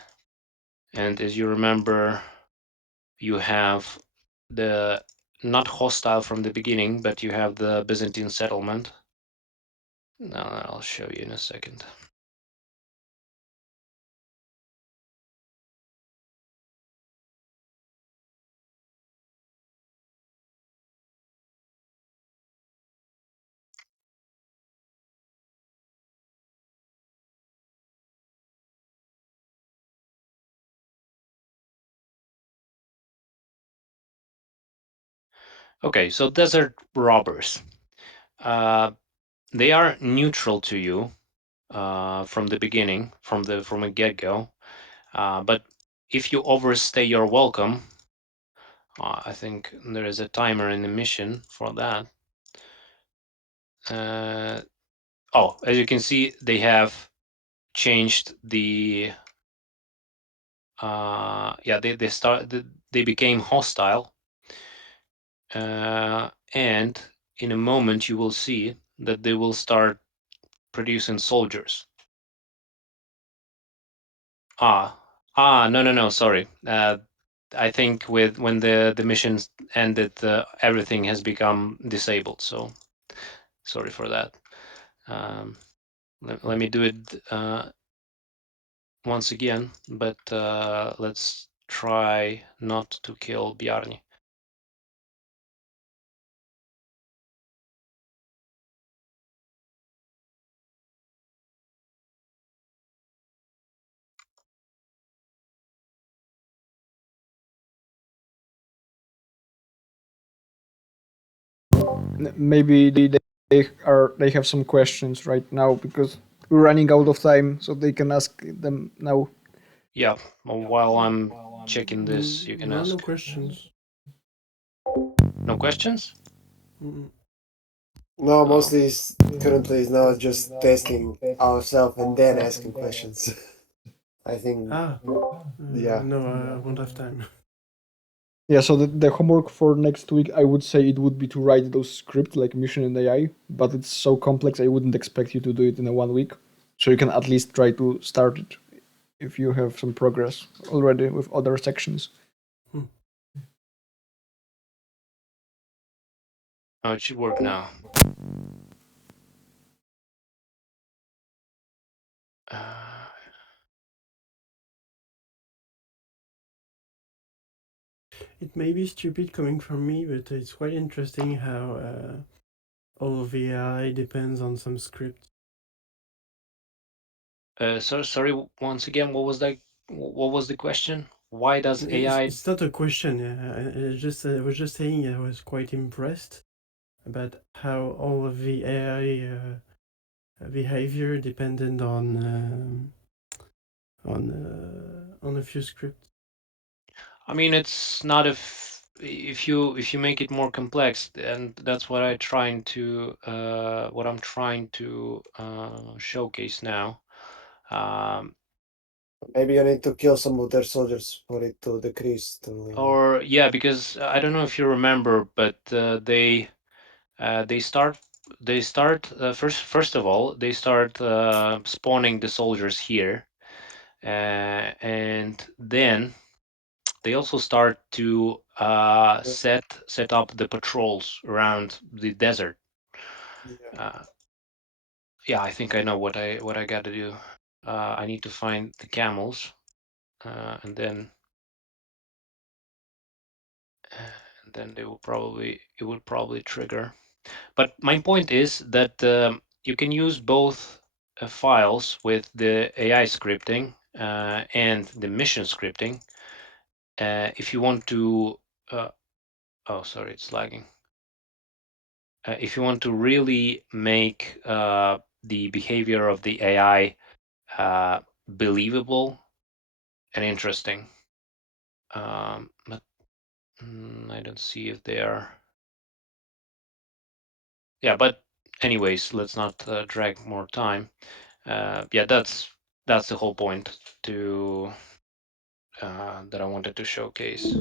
and as you remember, you have the not hostile from the beginning, but you have the Byzantine settlement. Now I'll show you in a second. Okay, so desert robbers. Uh, they are neutral to you from the beginning, from a get go. But if you overstay your welcome, I think there is a timer in the mission for that. Uh, oh, as you can see, they have changed the. Yeah, they became hostile, and in a moment you will see that they will start producing soldiers. Ah, no, no, no. Sorry. I think with when the missions ended, everything has become disabled. So sorry for that. Um, let me do it once again, but let's try not to kill Bjarni. Maybe they have some questions right now because we're running out of time, so they can ask them now. Yeah. Well, while I'm checking this, you can No, no ask. questions. No questions? Mm. No, Oh, mostly currently is now just testing ourselves and then asking questions. I think, Ah, yeah. no, I won't have time. Yeah, so the homework for next week, I would say it would be to write those scripts like Mission and AI, but it's so complex, I wouldn't expect you to do it in a 1 week. So you can at least try to start it if you have some progress already with other sections. Hmm. oh, it should work now. Uh, It may be stupid coming from me, but it's quite interesting how all of the AI depends on some script. so sorry once again. What was that? What was the question? Why does AI? It's not a question. I was just saying I was quite impressed about how all of the AI behavior depended on a few scripts. I mean, it's not if you make it more complex, and that's what I'm trying to showcase now. Um, Maybe you need to kill some of their soldiers for it to decrease to. or yeah, because I don't know if you remember, but they start first of all they start spawning the soldiers here, and then they also start to set up the patrols around the desert. Yeah. Uh, yeah, I think I know what I got to do. I need to find the camels, and then it will probably trigger. But my point is that you can use both files with the AI scripting and the mission scripting if you want to. Uh, oh, sorry, it's lagging. If you want to really make the behavior of the AI believable and interesting. But I don't see if they are. Yeah, but anyways, let's not drag more time. Yeah, that's the whole point to that I wanted to showcase.